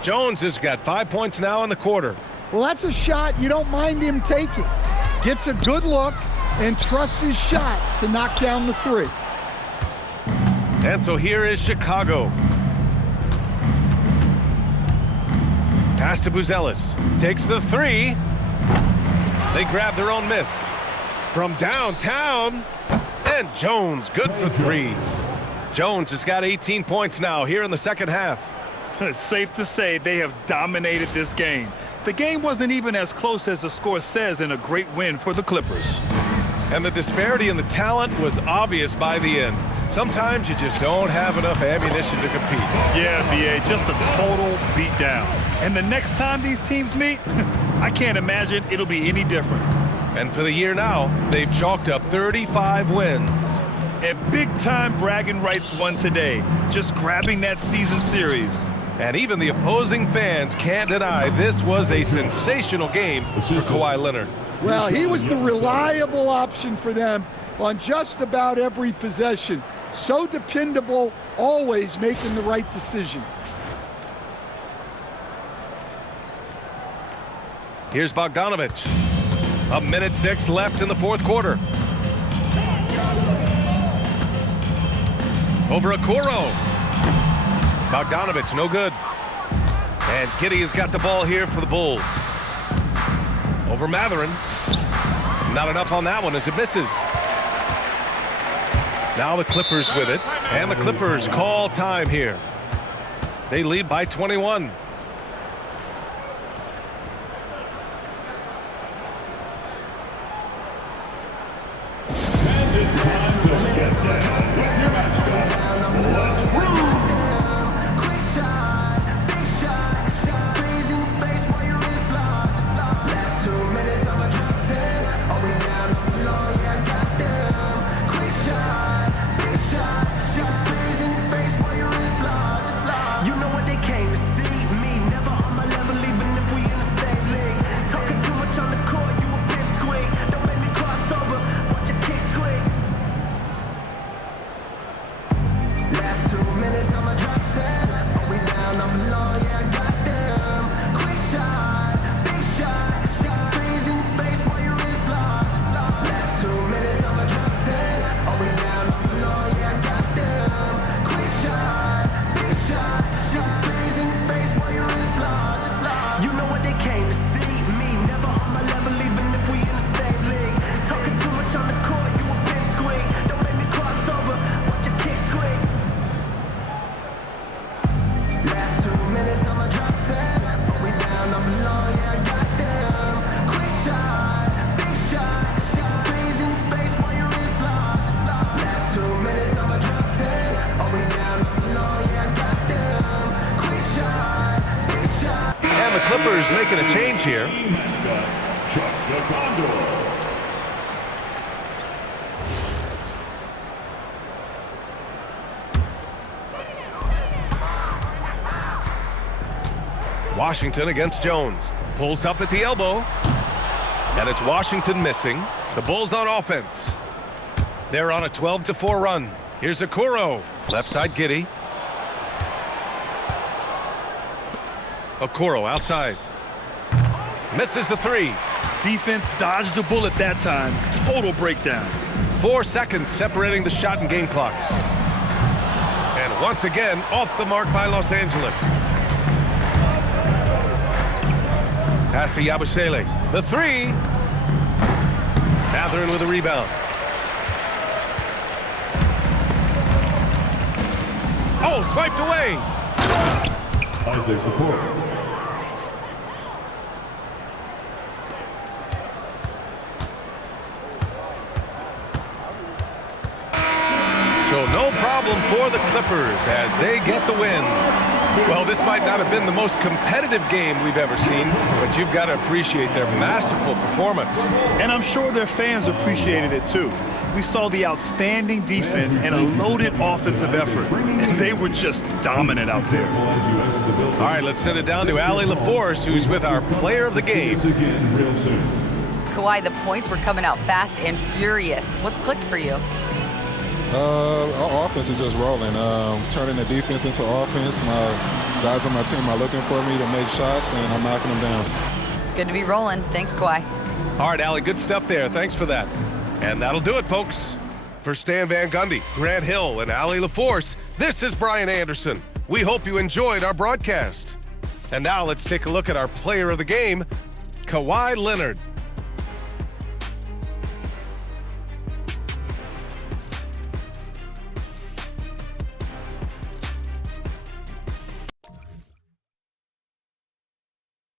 Jones has got 5 points now in the quarter. Well, that's a shot you don't mind him taking. Gets a good look and trusts his shot to knock down the 3. And so here is Chicago. Pass to Buzelis. Takes the three. They grab their own miss. From downtown. And Jones, good for three. Jones has got 18 points now here in the second half. It's safe to say they have dominated this game. The game wasn't even as close as the score says in a great win for the Clippers. And the disparity in the talent was obvious by the end. Sometimes you just don't have enough ammunition to compete. Yeah, B.A., just a total beatdown. And the next time these teams meet, I can't imagine it'll be any different. And for the year now, they've chalked up 35 wins. And big-time bragging rights won today, just grabbing that season series. And even the opposing fans can't deny this was a sensational game for Kawhi Leonard. Well, he was the reliable option for them on just about every possession. So dependable, always making the right decision. Here's Bogdanovich. 1:06 left in the fourth quarter. Over Okoro. Bogdanovich, no good. And Giddey has got the ball here for the Bulls. Over Matherin. Not enough on that one as it misses. Now the Clippers with it. And the Clippers call time here. They lead by 21. Clippers making a change here. Washington against Jones. Pulls up at the elbow. And it's Washington missing. The Bulls on offense. They're on a 12-4 run. Here's Okoro. Left side Giddey. Okoro outside. Misses the three. Defense dodged a bullet that time. Total breakdown. 4 seconds separating the shot and game clocks. And once again, off the mark by Los Angeles. Pass to Yabusele. The three. Matherin with a rebound. Oh, swiped away. Isaac Okoro. So no problem for the Clippers as they get the win. Well, this might not have been the most competitive game we've ever seen, but you've got to appreciate their masterful performance. And I'm sure their fans appreciated it too. We saw the outstanding defense and a loaded offensive effort. They were just dominant out there. All right, let's send it down to Allie LaForce, who's with our player of the game. Kawhi, the points were coming out fast and furious. What's clicked for you? Our offense is just rolling. Turning the defense into offense. My guys on my team are looking for me to make shots, and I'm knocking them down. It's good to be rolling. Thanks, Kawhi. All right, Allie, good stuff there. Thanks for that. And that'll do it, folks. For Stan Van Gundy, Grant Hill, and Allie LaForce, this is Brian Anderson. We hope you enjoyed our broadcast. And now let's take a look at our player of the game, Kawhi Leonard.